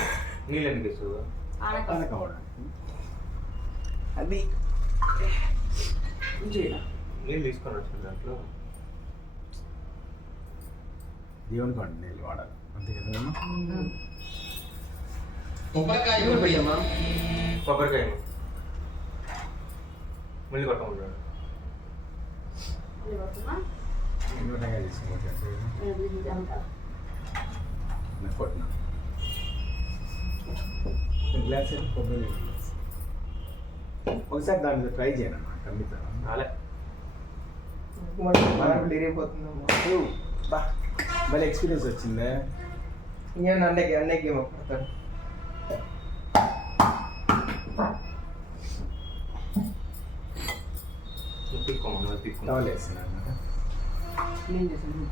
నీళ్ళు ఎందుకు ఇస్తావు ఆనక కావడం అది నీళ్ళు తీసుకొని వచ్చిన దాంట్లో దేవుని పండు నీళ్ళు వాడాలి అంతే కదమ్మా కొబ్బరికాయ ఇవ్వండి కొట్టి అమ్మా. కొబ్బరికాయ మళ్ళీ కొట్టమంటాడు ఇది కొట్టుమా ఇంకోటంగా తీసుకోవచ్చు ఇది అంతా నేను కొట్టినా గ్లాస్ కొబ్బరి నీళ్ళు గ్లాస్. ఒకసారి దాని మీద ట్రై చేయను అమ్మా కమ్మితా రాలే మార్పులు ఇరిగిపోతుందమ్మా. బా మళ్ళీ ఎక్స్పీరియన్స్ వచ్చిందే ఇంకేం అన్నకి ఏమో పడతాడు. తిక్కోమన్నా తిక్కు టవల్ వేస్తున్నాను అనమాట క్లీన్ చేసాను.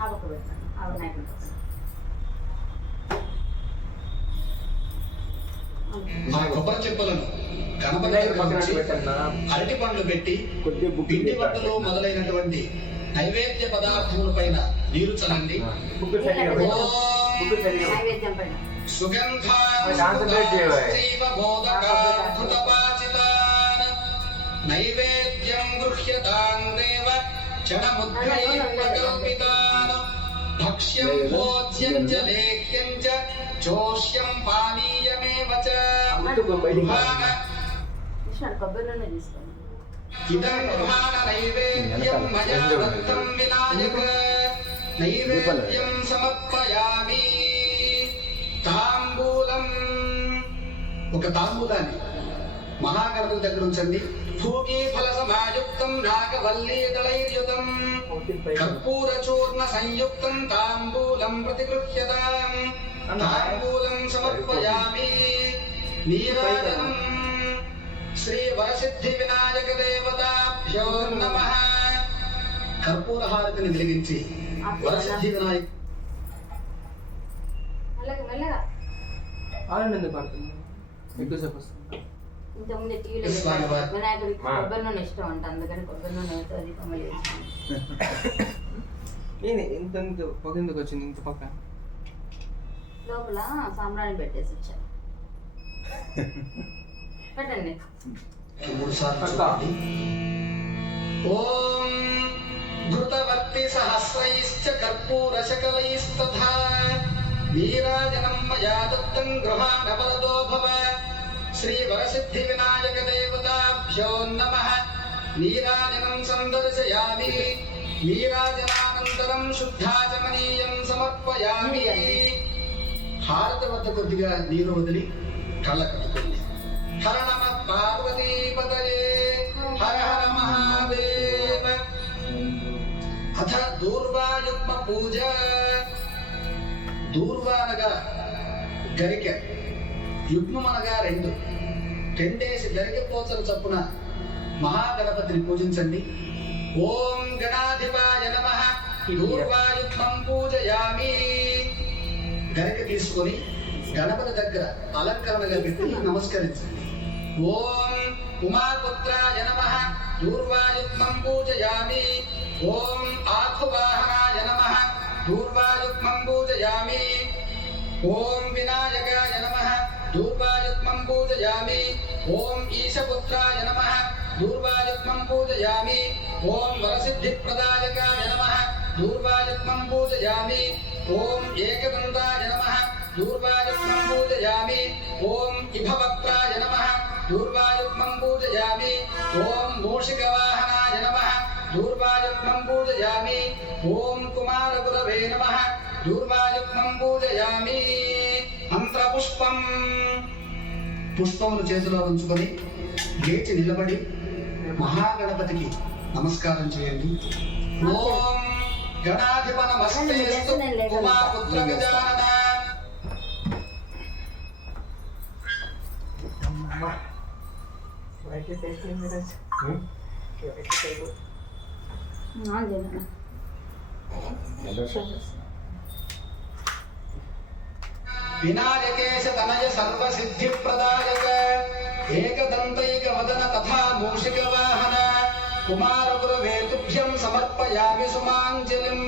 ఆ పక్క పెట్టాను ఆ వినాయకుడి పక్కన. మా కొబ్బరి చెప్పులను గణపతి వినాయకుడి దగ్గర పక్కన ఉంచి పెట్టన్నా అరటి పండ్లు పెట్టి కొద్దిగా బుక్ పిండి వంటలు మొదలైనటువంటి నైవేద్య పదార్థముల పైన నీరు చల్లండి. బుక్ సరిగా పెట్టు. ఓం బుక్ సరిగా పెట్టు. నైవేద్యం పైన కాన్సంట్రేట్ చేయవా? సుగంధాస్తైవబోధకాకృతపాచితాన్ నైవేద్యం గృహ్యతాన్ దేవ క్షణముద్రైర్వకల్పితాన్ భక్ష్యం భోజ్యం చ లేహ్యం చ చోష్యం పానీయమేవ చ గృహాణ కృష్ణుడు కొబ్బరి నూనె తీసుకోండి. ఇదం గృహాణ నైవేద్యం మయా దత్తం వినాయక నైవేద్యం సమర్పయామి. తాంబూలం ఒక తాంబూలాన్ని మహాగణపతి దగ్గర ఉంచండి. భూమి ఫల సమాయుక్తం నాగవల్లీ దళైర్యుతం కర్పూర చూర్ణ సంయుక్తం తాంబూలం ప్రతిగృహ్యతాం. తాంబూలం సమర్పయామి. నీరాజనం శ్రీ వరసిద్ధి వినాయక దేవతాభ్యో నమః. కర్పూర హారతిని వెలిగించి వరసిద్ధి వినాయక మెల్లగా మెల్లగా ఆనందం ఎందుకు పడుతుంది? ఎక్కువసేపు వస్తుంది. ఇంతకుముందు టీవీలో వినాయకుడికి కొబ్బరి నూనె ఇష్టం అంట, అందుకని కొబ్బరి నూనె అయితే అధికంగా చేస్తాను. నేను ఇంత పొగ ఎందుకు వచ్చింది ఇంత పక్క? లోపల సాంబ్రాణి పెట్టేసి వచ్చాను. పెట్టండి. 3 సార్లు చూడండి. ఓం ధృతవర్తి సహస్రైశ్చ కర్పూర శకలైస్తథా నీరాజనం మయా దత్తం గృహాణ వరదో భవ. శ్రీ వరసిద్ధి వినాయక దేవతాభ్యో నమః. నీరాజనం సందర్శయామి. నీరాజనానంతరం శుద్ధాచమనీయం సమర్పయామి. హారతి వద్ద కొద్దిగా నీరు వదిలి కళ్ళ కట్టుకోండి. హర నమ పార్వతీపతయే హర హర మహాదేవ. అథ దూర్వాయుగ్మ పూజ. దూర్వా అనగా గరిక, యుగ్మం అనగా రెండేసి గరిక పోచల చప్పున మహాగణపతిని పూజించండి. ఓం గణాధిపాయ నమః. దూర్వాయుగ్మం పూజయామి. గరిక తీసుకొని గణపతి దగ్గర అలంకరణగా పెట్టి నమస్కరించండి. ఓం ఉమాపుత్రాయ నమః. దూర్వాయుగ్మం పూజయామి. ఓం ఆఖువాహనాయ నమః. దూర్వాయుగ్మం పూజయామి. ఓం వినాయకాయ నమః. దూర్వాయుగ్మం పూజయామి. ఓం ఈశపుత్రాయ నమః. దూర్వాయుగ్మం పూజయామి. ఓం వరసిద్ధిప్రదాయకాయ నమః. దూర్వాయుగ్మం పూజయామి. ఓం ఏకదంతాయ నమః. దూర్వాయుగ్మం పూజయామి. ఓం ఇభవక్త్రాయ నమః. దూర్వాయుగ్మం పూజయామి. ఓం మూషికవాహనాయ నమః. దూర్వాయుగ్మం పూజయామి. ఓం కుమారగురవే నమః. దూర్వాయుగ్మం పూజయామి. మంత్రపుష్పం. పుష్పములు చేతిలో ఉంచుకొని లేచి నిలబడి మహాగణపతికి నమస్కారం చేయండి. ఓం గణాధిప నమస్తేస్తు ఉమాపుత్ర గజానన. వినాయకేశ తనయ సర్వసిద్ధి ప్రదాయక ఏకదంతైక వదన తథా మూషిక వాహన కుమారగురవే తుభ్యం సమర్పయామి సుమాంజలిం.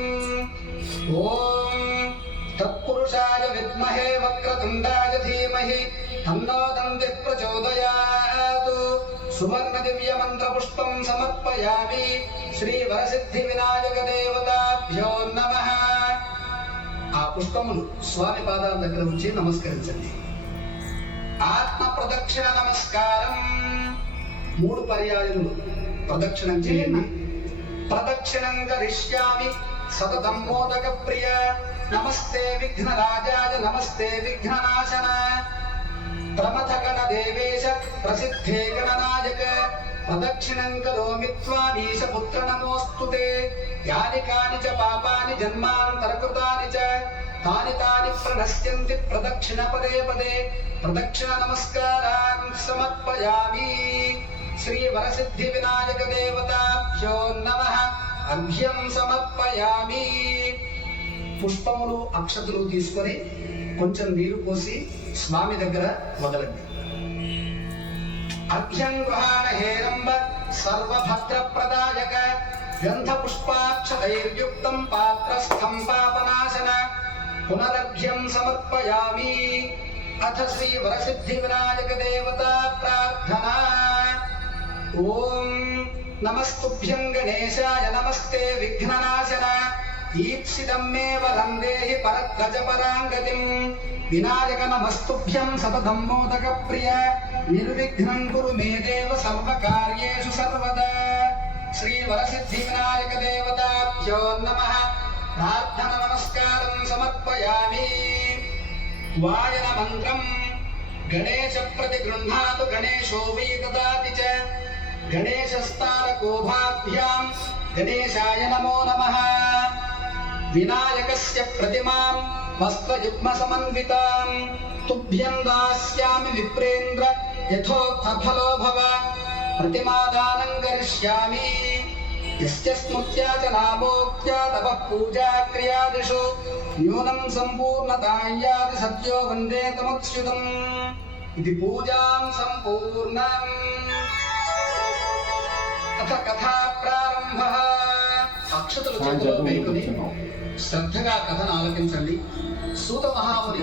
ఓం తత్పురుషాయ విద్మహే వక్రతుండాయ ధీమహి తన్నో దంతిః ప్రచోదయాత్. సువర్ణ దివ్య మంత్ర పుష్పం సమర్పయామి. శ్రీ వరసిద్ధి వినాయక దేవతాభ్యో నమః. ఆ పుష్పములు స్వామి పాదాల దగ్గర ఉంచి నమస్కరించండి. ఆత్మ ప్రదక్షిణ నమస్కారం. 3 పర్యాయములు ప్రదక్షిణం చేయండి. ప్రదక్షిణం కరిష్యామి సతతం మోదక ప్రియ. నమస్తే విఘ్నరాజాయ నమస్తే విఘ్ననాశన. ప్రమథ గణ దేవేశ ప్రసిద్ధే గణనాయక. ప్రదక్షిణం కరోమి త్వామీశ పుత్ర నమోస్తుతే. యాని కాని చ పాపాని జన్మాంతరకృతాని చ తాని తాని ప్రణశ్యంతి ప్రదక్షిణ పదే పదే. ప్రదక్షిణ నమస్కారాన్ సమర్పయామి. శ్రీ వరసిద్ధి వినాయక దేవతాభ్యో నమః. అర్ఘ్యం సమర్పయామి. పుష్పములు అక్షతలు తీసుకొని కొంచెం నీరు పోసి స్వామి దగ్గర వదలండి. అర్ఘ్యం గృహాణ హేరంబ సర్వభద్ర ప్రదాయక గంధ పుష్పాక్షతైర్యుక్తం పాత్రస్థం పాపనాశన పునరర్ఘ్యం సమర్పయామి. అథ శ్రీ వరసిద్ధి వినాయక దేవతా ప్రార్థనా. ఓం నమస్తుభ్యం గణేశాయ నమస్తే విఘ్ననాశన ఈప్సితం మే వరం దేహి పరద్గజ పరాంగతిం. వినాయక నమస్తుభ్యం సతతం మోదక ప్రియ నిర్విఘ్నం కురు మే దేవ సర్వకార్యేషు సర్వదా. శ్రీ వరసిద్ధి వినాయక దేవతాభ్యో నమః. ప్రార్థన నమస్కారం సమర్పయామి. వాయన మంత్రం గణేశ ప్రతిగృహ్ణాతు గణేశో వై దదాతి చ. గణేశస్తారకోభాభ్యాం గణేశాయ నమో నమః. వినాయకస్య ప్రతిమాం వస్త్రయుగ్మ సమన్వితాం తుభ్యం దాస్యామి విప్రేంద్ర యథోక్త ఫలో భవ. ప్రతిమాదానం కరిష్యామి. యస్య స్మృత్యా చ నామోక్త్యా తవ పూజా క్రియాదిషు న్యూనం సంపూర్ణతాం యాతి సత్యో వందే తమచ్యుతం. ఇది పూజాం సంపూర్ణం. అథ కథా ప్రారంభః. అక్షతలు చేతిలో వేసుకుని శ్రద్ధగా కథను ఆలకించండి. సూత మహాముని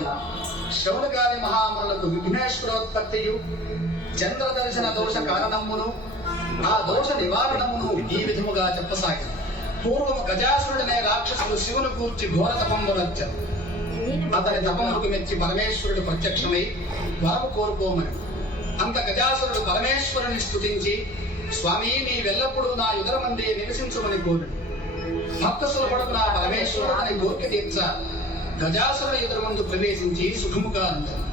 శౌనకాది మహామునులకు విఘ్నేశ్వరోత్పత్తియు చంద్ర దర్శన దోష కారణమును ఆ దోష నివారణమును ఈ విధముగా చెప్పసాగింది. పూర్వము గజాసురుడనే రాక్షసుడు శివుని కూర్చి ఘోర తపంబులొచ్చారు. అతని తపములకు మెచ్చి పరమేశ్వరుడు ప్రత్యక్షమై వరము కోరుకోమని. అంత గజాసురుడు పరమేశ్వరుని స్తుతించి, స్వామి నీవెల్లప్పుడూ నా యుదరమందే నివసించమని కోరుడు. భక్త సులభుడు నా పరమేశ్వరుడు అని కోరిక తీర్చ గజాసురుడు ఎదురు ముందు ప్రవేశించి సుఖముగా అంటారు.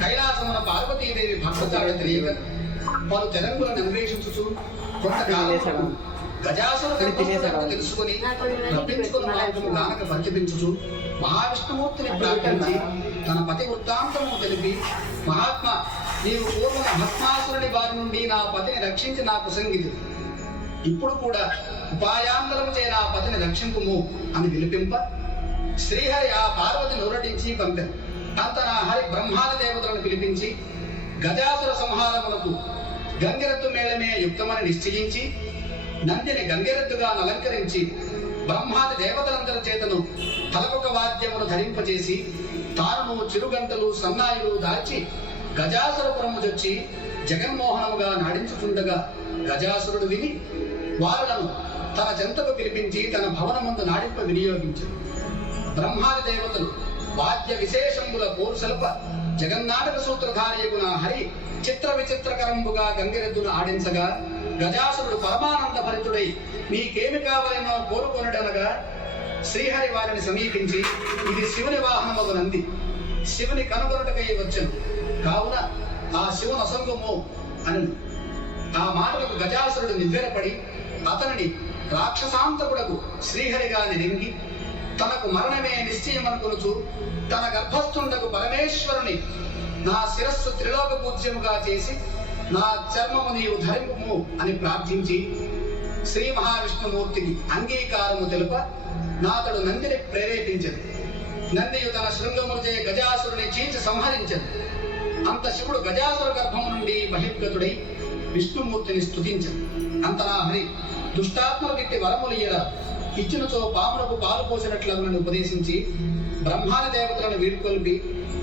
కైలాసమున పార్వతీదేవి భక్తచాడ తెలియగా పలు తెలంగులను అన్వేషించుచు కొంతకాలం గజాసురుడు తెలుసుకుని రప్పించుకున్న మార్గము గానక పరిచపించుచు మహావిష్ణుమూర్తిని ప్రార్థించి తన పతి వృత్తాంతము తెలిపి, మహాత్మా నీవు పూర్వన భస్మాసురుని బారి నుండి నా పతిని రక్షించి నాకు సంగిది. ఇప్పుడు కూడా ఉపాయాంతరము చే నా పతిని రక్షింపుము అని విలిపింప శ్రీహరి ఆ పార్వతిని ఉరటించి పంపారు. అంత నా హరి బ్రహ్మాది దేవతలను పిలిపించి గజాసుర సంహారములకు గంగిరెద్దు మేళమే యుక్తమని నిశ్చయించి నందిని గంగిరెద్దుగా అలంకరించి బ్రహ్మాది దేవతలందరి చేతను తలకొక వాద్యమును ధరింపచేసి తాను చిరుగంటలు సన్నాయులు దాల్చి గజాసురపురము చొచ్చి జగన్మోహనముగా నాడించుచుండగా గజాసురుడు విని వారులను తన చెంతకు పిలిపించి తన భవనముందు నాడింప వినియోగించారు. బ్రహ్మాది దేవతలు వాద్య విశేషముల పోరు సల్ప జగన్నాటక సూత్రధారియగు నా హరి చిత్ర విచిత్రకరంబుగా గంగిరెద్దును ఆడించగా గజాసురుడు పరమానంద భరితుడై నీకేమి కావాలనో కోరుకొనడనగా శ్రీహరి వారిని సమీపించి, ఇది శివుని వాహనమగు నంది, శివుని కనుగొనుటకై వచ్చను కావున ఆ శివుని అసంగము అని. ఆ మాటలకు గజాసురుడు నివ్వెరపడి అతనిని రాక్షసాంతకుడకు శ్రీహరిగా నిరింగి తనకు మరణమే నిశ్చయమనుకొనుచు తన గర్భస్థుండకు పరమేశ్వరుని నా శిరస్సు త్రిలోక పూజ్యముగా చేసి నా చర్మము నీవు ధరింపుము అని ప్రార్థించి శ్రీ మహావిష్ణుమూర్తికి అంగీకారము తెలుప నాతడు నందిని ప్రేరేపించదు. నందియు తన శృంగముచే గజాసురుని చీల్చి సంహరించదు. అంత శివుడు గజాసుర గర్భము నుండి బహిర్గతుడై విష్ణుమూర్తిని స్తుతించదు. అంత నా హరి దుష్టాత్మలకిట్టి వరములియరా ఇచ్చినచో పాములకు పాలు పోసినట్లను ఉపదేశించి బ్రహ్మాది దేవతలను వీడ్కొల్పి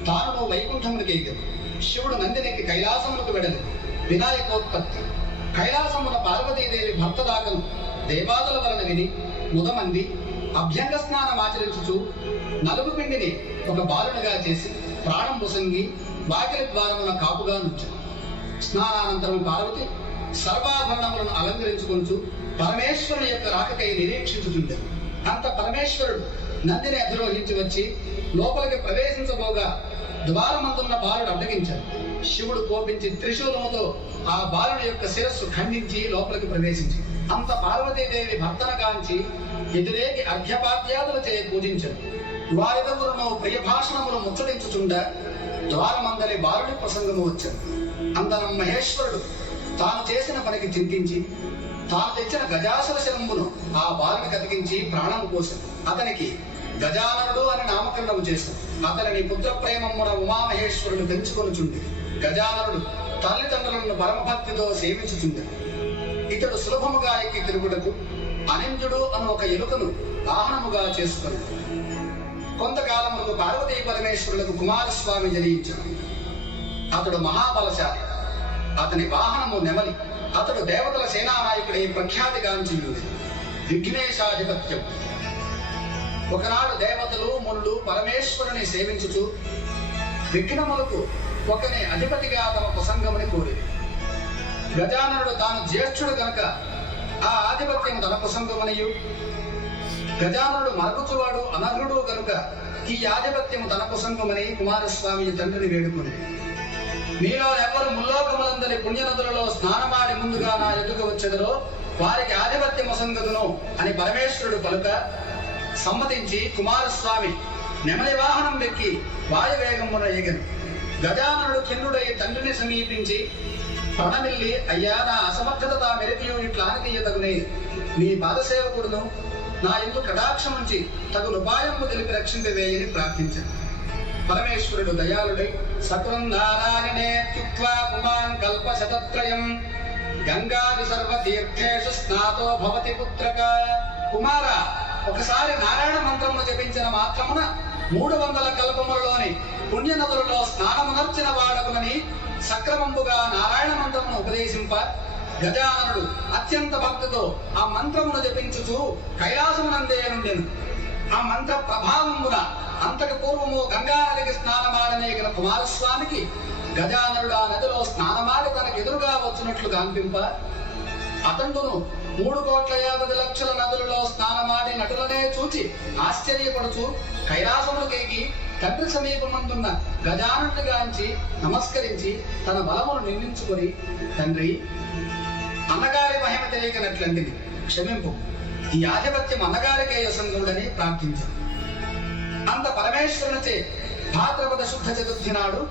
తాను వైకుంఠమునికి ఎగదు. శివుడు నందినికి కైలాసములకు వెడదు. వినాయకోత్పత్తి. కైలాసమున పార్వతీదేవి భర్త దాకను దేవాదుల వలన విని ముదమంది అభ్యంగ స్నానం ఆచరించుచు నలుగు పిండిని ఒక బాలునిగా చేసి ప్రాణం పొసంగి వాకిలి ద్వారమున కాపుగా నుంచారు. స్నానానంతరం పార్వతి సర్వాభరణములను అలంకరించుకొంచు పరమేశ్వరుని యొక్క రాకకై నిరీక్షించుచుండెను. అంత పరమేశ్వరుడు నందిని అధిరోహించి వచ్చి లోపలికి ప్రవేశించబోగా ద్వారమందున్న బాలుడు అడ్డగించాడు. శివుడు కోపించి త్రిశూలముతో ఆ బాలుడి యొక్క శిరస్సు ఖండించి లోపలికి ప్రవేశించి అంత పార్వతీదేవి భర్తన కాంచి ఎదురేకి అర్ఘ్యపాద్యాదులు చే పూజించను. వారిదగురును ప్రియ భాషణములు ముచ్చటించుచుండ ద్వారమందరి బాలుడి ప్రసంగము వచ్చాను. అంతనం మహేశ్వరుడు తాను చేసిన పనికి చింతించి తాను తెచ్చిన గజాసుర శరంబును ఆ బాలుని కతికించి ప్రాణము కోసాడు. అతనికి గజాననుడు అని నామకరణము చేశారు. అతనిని పుత్ర ప్రేమమున ఉమామహేశ్వరుడు పెంచుకొనుచుండి గజాననుడు తల్లిదండ్రులను పరమభక్తితో సేవించుచుండి ఇతడు సులభముగా ఎక్కి తిరుగుటకు అనింద్యుడు అను ఒక ఎలుకను వాహనముగా చేసుకుని కొంతకాలములకు పార్వతీ పరమేశ్వరులకు కుమారస్వామి జనించాడు. అతడు మహాబలశాలి. అతని వాహనము నెమలి. అతడు దేవతల సేనానాయకుడై ప్రఖ్యాతిగాంచి ఉంది. విఘ్నేశాధిపత్యం. ఒకనాడు దేవతలు మునులు పరమేశ్వరుని సేవించుచు విఘ్నములకు ఒకని అధిపతిగా తమ ప్రసంగముని కోరిది. గజాననుడు తాను జ్యేష్ఠుడు గనుక ఆ ఆధిపత్యం తన ప్రసంగమనియు గజాననుడు మరుగుచువాడు అనర్హుడు గనుక ఈ ఆధిపత్యము తన ప్రసంగమని కుమారస్వామి తండ్రిని వేడుకుని మీలో ఎవరు ముల్లోకములందరి పుణ్యనదులలో స్నానమాడి ముందుగా నా ఎదుగు వచ్చెదరో వారికి ఆధిపత్యం అసంగతును అని పరమేశ్వరుడు పలుక సమ్మతించి కుమారస్వామి నెమలి వాహనం వెక్కి వాయువేగమున ఎగను. గజాననుడు ఖిన్నుడై తండ్రిని సమీపించి ప్రణమిల్లి అయ్యా నా అసమర్థత తా మెరకియు ఇట్లా అనితీయతగునే నీ పాదసేవకుడును నా ఎందు కటాక్షముంచి తగు ఉపాయము తెలిపి రక్షింపవేయని ప్రార్థించాను. పరమేశ్వరుడు దయాళుడై సకలం నారాయణే త్యుక్త్వా పుమాన్ కల్ప శతత్రయం గంగాది సర్వ తీర్థేషు స్నాతో భవతి పుత్రక. కుమార, ఒకసారి నారాయణ మంత్రమును జపించిన మాత్రమున 300 కల్పములలోని పుణ్యనదులలో స్నానమునర్చిన వాడకునని సక్రమంబుగా నారాయణ మంత్రమును ఉపదేశింప గజాననుడు అత్యంత భక్తితో ఆ మంత్రమును జపించుచు కైలాసమునందే నుండెను. ఆ మంత్ర ప్రభావమున అంతకు పూర్వము గంగానదికి స్నానమాడనేగిన కుమారస్వామికి గజాననుడు ఆ నదిలో స్నానమాడి తనకు ఎదురుగా వచ్చినట్లు కనిపింప అతండును 3,50,00,000 నదులలో స్నానమాడి నటులనే చూచి ఆశ్చర్యపడుచు కైలాసములకేకి తండ్రి సమీపమందున్న గజాననుడి గాంచి నమస్కరించి తన బలమును నిందించుకొని తండ్రి, అన్నగారి మహిమ తెలియకనట్లంటిది, క్షమింపు. ఈ ఆధిపత్యం అన్నగారికే యసంగుడని ప్రార్థించాడు. అంత పరమేశ్వరునిచే భాద్రపద శుద్ధ చతుర్థి నాడు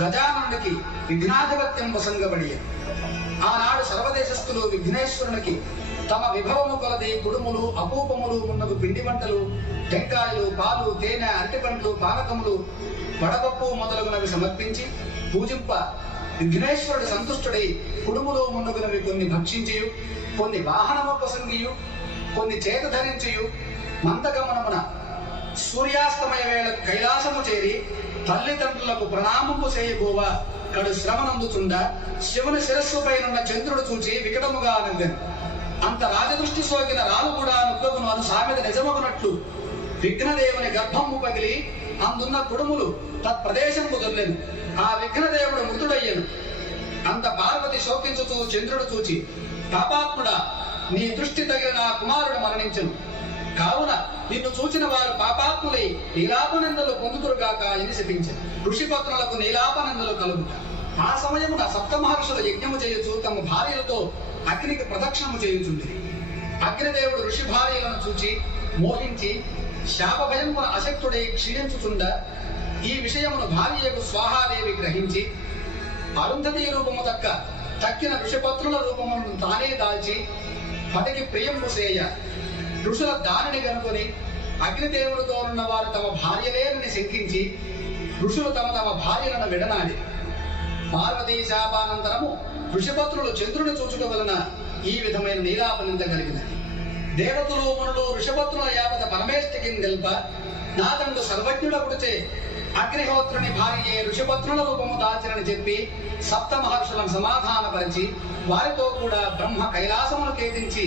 గజాననుడికి విఘ్నాధిపత్యం వసంగబడి ఆనాడు సర్వదేశస్థులు విఘ్నేశ్వరునికి తమ విభవము కొలది కుడుములు అపూపములు మున్నగు పిండి వంటలు టెంకాయలు పాలు తేనె అరటిపండ్లు పానకములు వడపప్పు మొదలగునవి సమర్పించి పూజింప విఘ్నేశ్వరుడు సంతుష్టుడై కుడుములు మున్నగునవి కొన్ని భక్షించియు కొన్ని వాహనము ప్రసంగియు కొన్ని చేత ధరించియు మందగమనమున సూర్యాస్తమయ వేళ కైలాసము చేరి తల్లిదండ్రులకు ప్రణామము చేయబోవా కడు శ్రమనందుచుండ శివుని శిరస్సుపైనున్న చంద్రుడు చూచి వికటముగా నవ్వెను. అంత రాజదృష్టి సోకిన రాలు కూడా నుగ్గగును అను సామెత నిజమగునట్లు విఘ్నదేవుని గర్భము పగిలి అందున్న కుడుములు తత్ప్రదేశంకు దొర్లెను. ఆ విఘ్నదేవుడు మృతుడయ్యను. అంత పార్వతి శోకించుతూ చంద్రుడు చూచి, పాపాత్ముడా, నీ దృష్టి తగిన నా కుమారుడు మరణించెను. కావున నిన్ను చూచిన వారు పాపాత్ములై నీలాపనందలు పొందుతురుగాక అని శపించెను. ఋషిపత్నులకు నీలాపనందలు కలుగుట. ఆ సమయమున సప్త మహర్షులు యజ్ఞము చేయుచు తమ భార్యలతో అగ్నికి ప్రదక్షిణము చేయుచుంది. అగ్నిదేవుడు ఋషి భార్యలను చూచి మోహించి శాప భయమున అశక్తుడై క్షీణించుచుండ ఈ విషయమును భార్యకు స్వాహాదేవి గ్రహించి అరుంధతి రూపము తక్కిన ఋషిపత్రుల రూపమును తానే దాల్చి పటికి ప్రియంబు సేయ ఋషుల దానిని కనుకొని అగ్నిదేవుడితో ఉన్న వారు తమ భార్యలేనని శంకించి ఋషులు తమ తమ భార్యలను విడనాడి. పార్వతీ శాపానంతరము ఋషిపత్రులు చంద్రుని చూచుట వలన ఈ విధమైన నీలాపనింద కలిగినది. దేవతలు మునులు ఋషిపత్రుల యావత పరమేష్టికి నిల్ప నాదండు సర్వజ్ఞుడపుడిచే అగ్నిహోత్రుని భార్యే ఋషిపత్రుల రూపము దాల్చినని చెప్పి సప్త మహర్షులను సమాధానపరిచి వారితో కూడా బ్రహ్మ కైలాసమును కేదించి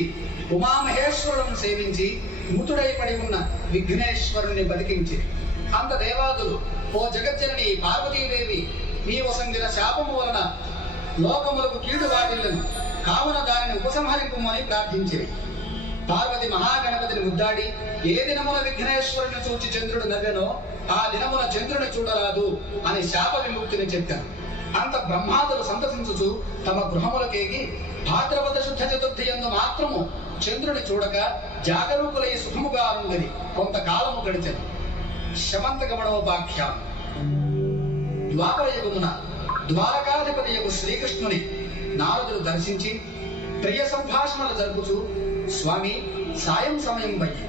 ఉమామహేశ్వరులను సేవించి మృతుడై పడి ఉన్న విఘ్నేశ్వరుని బతికించి అంత దేవాదులు, ఓ జగజ్జనని పార్వతీదేవి, నీ వసంగిన శాపము వలన లోకములకు కీడు వాటిల్లను, కావున దానిని ఉపసంహరింపుమని ప్రార్థించిరి. పార్వతి మహాగణపతిని ముద్దాడి ఏ దినమున విఘ్నేశ్వరుని చూచి చంద్రుడు నవ్వెనో ఆ దినమున చంద్రుని చూడరాదు అని శాప విముక్తిని చెప్పారు. అంత బ్రహ్మాదులు సంతసించుచు తమ గృహములకేగి భాద్రపద శుద్ధ చతుర్థి యందు మాత్రము చంద్రుని చూడక జాగరూకులై సుఖముగా నుండి కొంతకాలము గడిచెను. శమంతగమనోపాఖ్యానం. ద్వాపర యుగమున ద్వారకాధిపతియగు శ్రీకృష్ణుని నారదుడు దర్శించి ప్రియ సంభాషణలు జరుపుచు, స్వామి, సాయం సమయం వయ్యి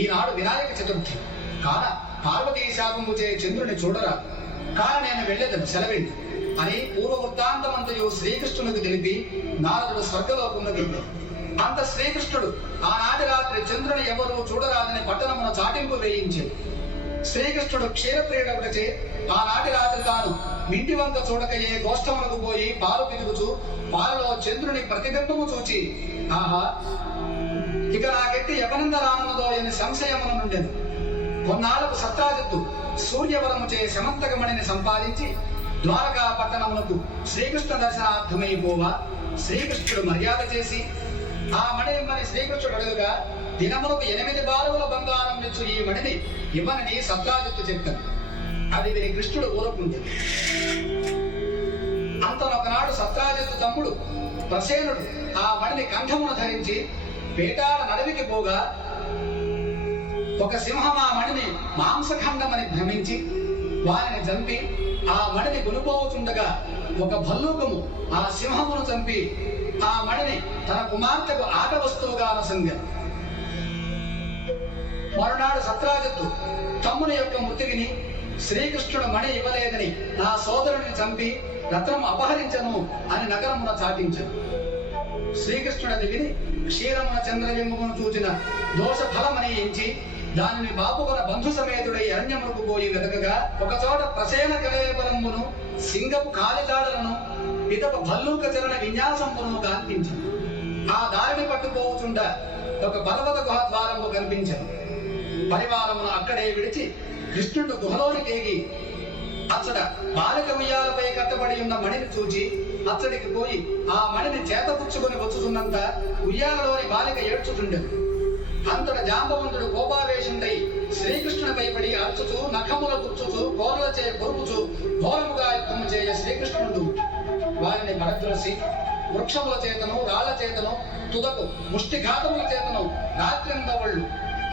ఈనాడు వినాయక చతుర్థి, కాన పార్వతీ శాపము చే చంద్రుని చూడరా కాన నేను వెళ్ళేదను సెలవింది అని పూర్వ వృత్తాంతమంతయు శ్రీకృష్ణునికి తెలిపి నారదుడు స్వర్గలోకమునకు వెళ్ళాడు. అంత శ్రీకృష్ణుడు ఆనాటి రాత్రి చంద్రుని ఎవరు చూడరాదని పట్టణమున చాటింపు వేయించాడు. శ్రీకృష్ణుడు క్షీరప్రియుడొకచే ఆనాటి రాత్రి తాను మింటి వంక చూడకయే గోష్టమునకు పోయి పాలు పిలుగుచూ పాలలో చంద్రుని ప్రతిబింబము చూచి ఆహా ఇక నాకెట్టి ఎవరింద రానున్నదో అని సంశయమున నుండెను. కొన్నాళ్లకు సత్రాజిత్తు సూర్యవరము చే శమంతకమణిని సంపాదించి ద్వారకా పట్టణమునకు శ్రీకృష్ణ దర్శనార్థమైపోవా శ్రీకృష్ణుడు మర్యాద చేసి ఆ మణి ఇమ్మని శ్రీకృష్ణుడు అడుగుగా దినమునకు 8 బారువుల బంగారం ఇచ్చు ఈ మణిని ఇవ్వనని సత్రాజిత్తు చెప్పాను. అది విని కృష్ణుడు ఊరుకుంటాడు. అంతనొకనాడు సత్రాజిత్తు తమ్ముడు ప్రసేనుడు ఆ మణిని కంఠమును ధరించి వేటాడ నడవికి పోగా ఒక సింహం ఆ మణిని మాంసఖండమని భ్రమించి వారిని చంపి ఆ మణిని కొనుపోతుండగా ఒక భల్లూకము ఆ సింహమును చంపి ఆ మణిని తన కుమార్తెకు ఆట వస్తువుగా నొసంగెను. మరునాడు సత్రాజిత్తు తమ్ముని యొక్క మృతి విని శ్రీకృష్ణుడు మణి ఇవ్వలేదని నా సోదరుని చంపి రత్నం అపహరించను అని నగరమున చాటించను. శ్రీకృష్ణుడు అది విని క్షీరమున చంద్రబింబమును చూచిన దోష ఫలమని ఎంచి దానిని బాపుకొన బంధు సమేతుడై అరణ్యమునకు పోయి వెతకగా ఒకచోట ప్రసేన కళేబలమును సింగపు కాలిజాడలను పిదప భల్లూక చరణ విన్యాసమును గాంపించను. ఆ దారిని పట్టుకోవుచుండ ఒక పర్వత గుహ ద్వారము కనిపించను. పరివారమును అక్కడే విడిచి కృష్ణుడు గుహలోనికేగి అచ్చట బాలిక ఉయ్యాలపై కట్టబడి ఉన్న మణిని చూచి అచ్చడికి పోయి ఆ మణిని చేతపుచ్చుకొని వచ్చుతున్నంత ఉయ్యాలలోని బాలిక ఏడ్చుచుండెను. అంతట జాంబవంతుడు కోపావేశుడై శ్రీకృష్ణునిపై పడి అర్చుచు నఖముల గుర్చుచు కోరలచే కొరుకుచు ఘోరముగా యుద్ధము చేయ శ్రీకృష్ణుడు వారిని పడద్రోసి వృక్షముల చేతను రాళ్ల చేతను తుదకు ముష్టిఘాతముల చేతను రాత్రిందవళ్ళు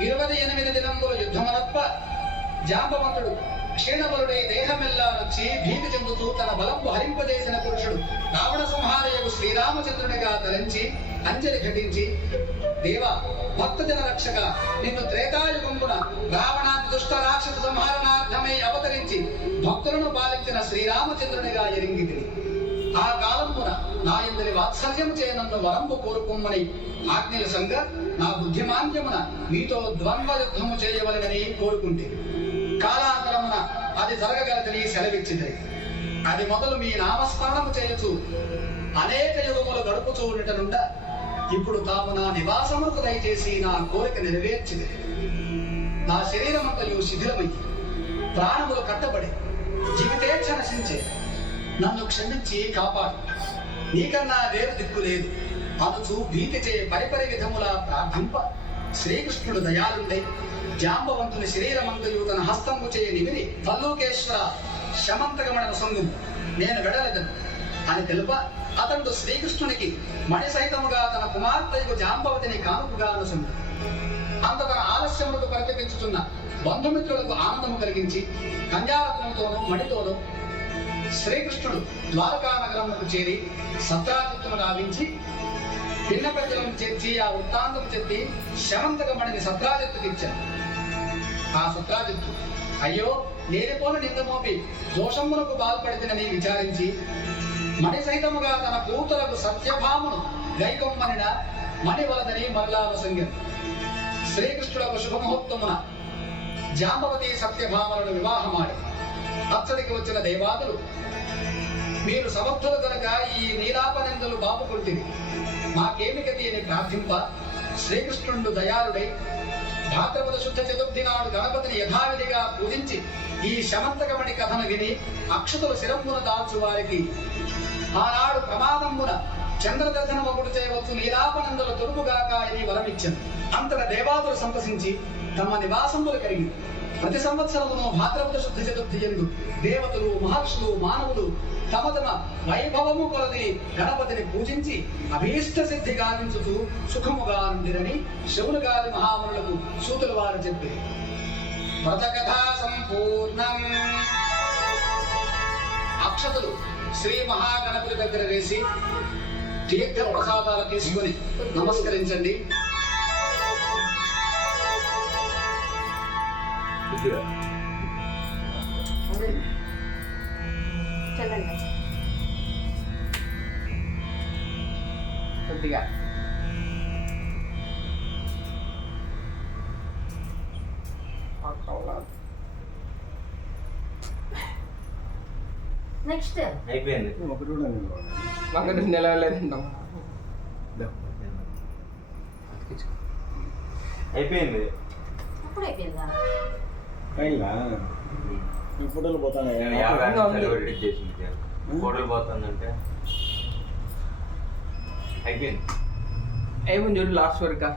28 దినముల యుద్ధమనప్ప జాంబవంతుడు క్షీణబలుడై దేహమెల్లా వచ్చి భీతి చెందుతూ తన బలంపు హరింపజేసిన పురుషుడు రావణ సంహారయకు శ్రీరామచంద్రునిగా తరించి అంజలి ఘటించి దేవా భక్తజన రక్షక నిన్ను త్రేతాయుగంబున రావణాది దుష్ట రాక్షస సంహారణార్థమై అవతరించి భక్తులను పాలించిన శ్రీరామచంద్రునిగా ఎరింగితిని. ఆ కాలమున నా యందలి వాత్సల్యము చే నన్ను వరంబు కోరుకుమ్మని ఆజ్ఞల సంగ నా బుద్ధిమాంద్యమున మీతో ద్వంద్వ యుద్ధము చేయవలెనని కోరుకుంటే కాలాంతరమున అది జరగగలదని సెలవిచ్చింది. అది మొదలు మీ నామస్మరణము చేయచు అనేక యుగములు గడుపుచూ ఉండటనుండ ఇప్పుడు తాము నా నివాసములకు దయచేసి నా కోరిక నెరవేర్చింది. నా శరీరమంతయు శిథిలమయ్యి ప్రాణములు కట్టబడి జీవితేచ్ఛ నశించే నన్ను క్షమించి కాపాడు నీకన్నా వేరు దిక్కు లేదు అనుచు భీతి చే పరిపరి విధముల ప్రార్థంప శ్రీకృష్ణుడు దయాళుడై జాంబవంతుని శరీరమంతయు తన హస్తము చే నిమిరి భల్లూకేశ్వర శమంతకమణ సొంగుము నేను వెడలెదను అని తెలుప అతడు శ్రీకృష్ణునికి మణి సహితముగా తన కుమార్తెకు జాంబవతిని కానుకగా నొసంగు. అంత తన ఆలస్యములకు పరితపించుతున్న బంధుమిత్రులకు ఆనందము కలిగించి కన్యారత్నంతోనూ మణితోనూ శ్రీకృష్ణుడు ద్వారకా నగరములకు చేరి సత్రాజిత్తును రావించి పిన్న పెద్దలను చేర్చి ఆ వృత్తాంతము చెప్పి శమంతకమణిని సత్రాజిత్తుకి ఇచ్చాడు. ఆ సత్రాజిత్తు అయ్యో నేరిపోల నిందమోపి దోషములకు బాల్పడితేనని విచారించి మణి సహితముగా తన కూతురకు సత్యభామును గైకొమ్మనిన మణి వలదని మరలా వసంగెను. శ్రీకృష్ణుడు ఒక శుభముహూర్తమున జాంబవతి సత్యభామలను వివాహమాడి అచ్చడికి వచ్చిన దేవాదులు మీరు సమర్థులు కనుక ఈ నీలాపనిందలు బాపుకుంటుంది మాకేమి గతి అని ప్రార్థింప శ్రీకృష్ణుడు దయాళుడై భాద్రపద శుద్ధ చతుర్థి నాడు గణపతిని యథావిధిగా పూజించి ఈ శమంతకమణి కథను విని అక్షతులు శిరమ్మున దాల్చు వారికి ఆనాడు ప్రమాదమున చంద్రదర్శనం ఒకటి చేయవచ్చు నీలాపనందలు తొలుపుగాక అని వరమిచ్చాను. అంతట దేవాదులు సంతసించి తమ నివాసములు కలిగి ప్రతి సంవత్సరమును భాద్రపద శుద్ధ చతుర్థి యందు దేవతలు మహర్షులు మానవులు తమ తమ వైభవము కొలది గణపతిని పూజించి అభీష్ట సిద్ధి గావించుతూ సుఖముగా నుండిరని శివుని గారి మహామునులకు సూతుల వారు చెప్పి వ్రతకథా సంపూర్ణం. అక్షతులు శ్రీ మహాగణపతి దగ్గర వేసి తీర్థ ప్రసాదాలు తీసుకుని నమస్కరించండి. కొద్దిగా అదే. చల్లండి. కొద్దిగా నెక్స్ట్ అయిపోయింది. ఒకటి కూడా నిలబడాలి. మాకు నిలవలేదంటాం. అయిపోయింది. అప్పుడు అయిపోయిందా? ఫైన్లా ఈ ఫోటోలు పోతానే నేను 50 నిమిషాలు ఎడిట్ చేసింది. ఫోటోలు పోతుందంటే అయిపోయింది. అయిపోయింది చూడు లాస్ట్ వరకు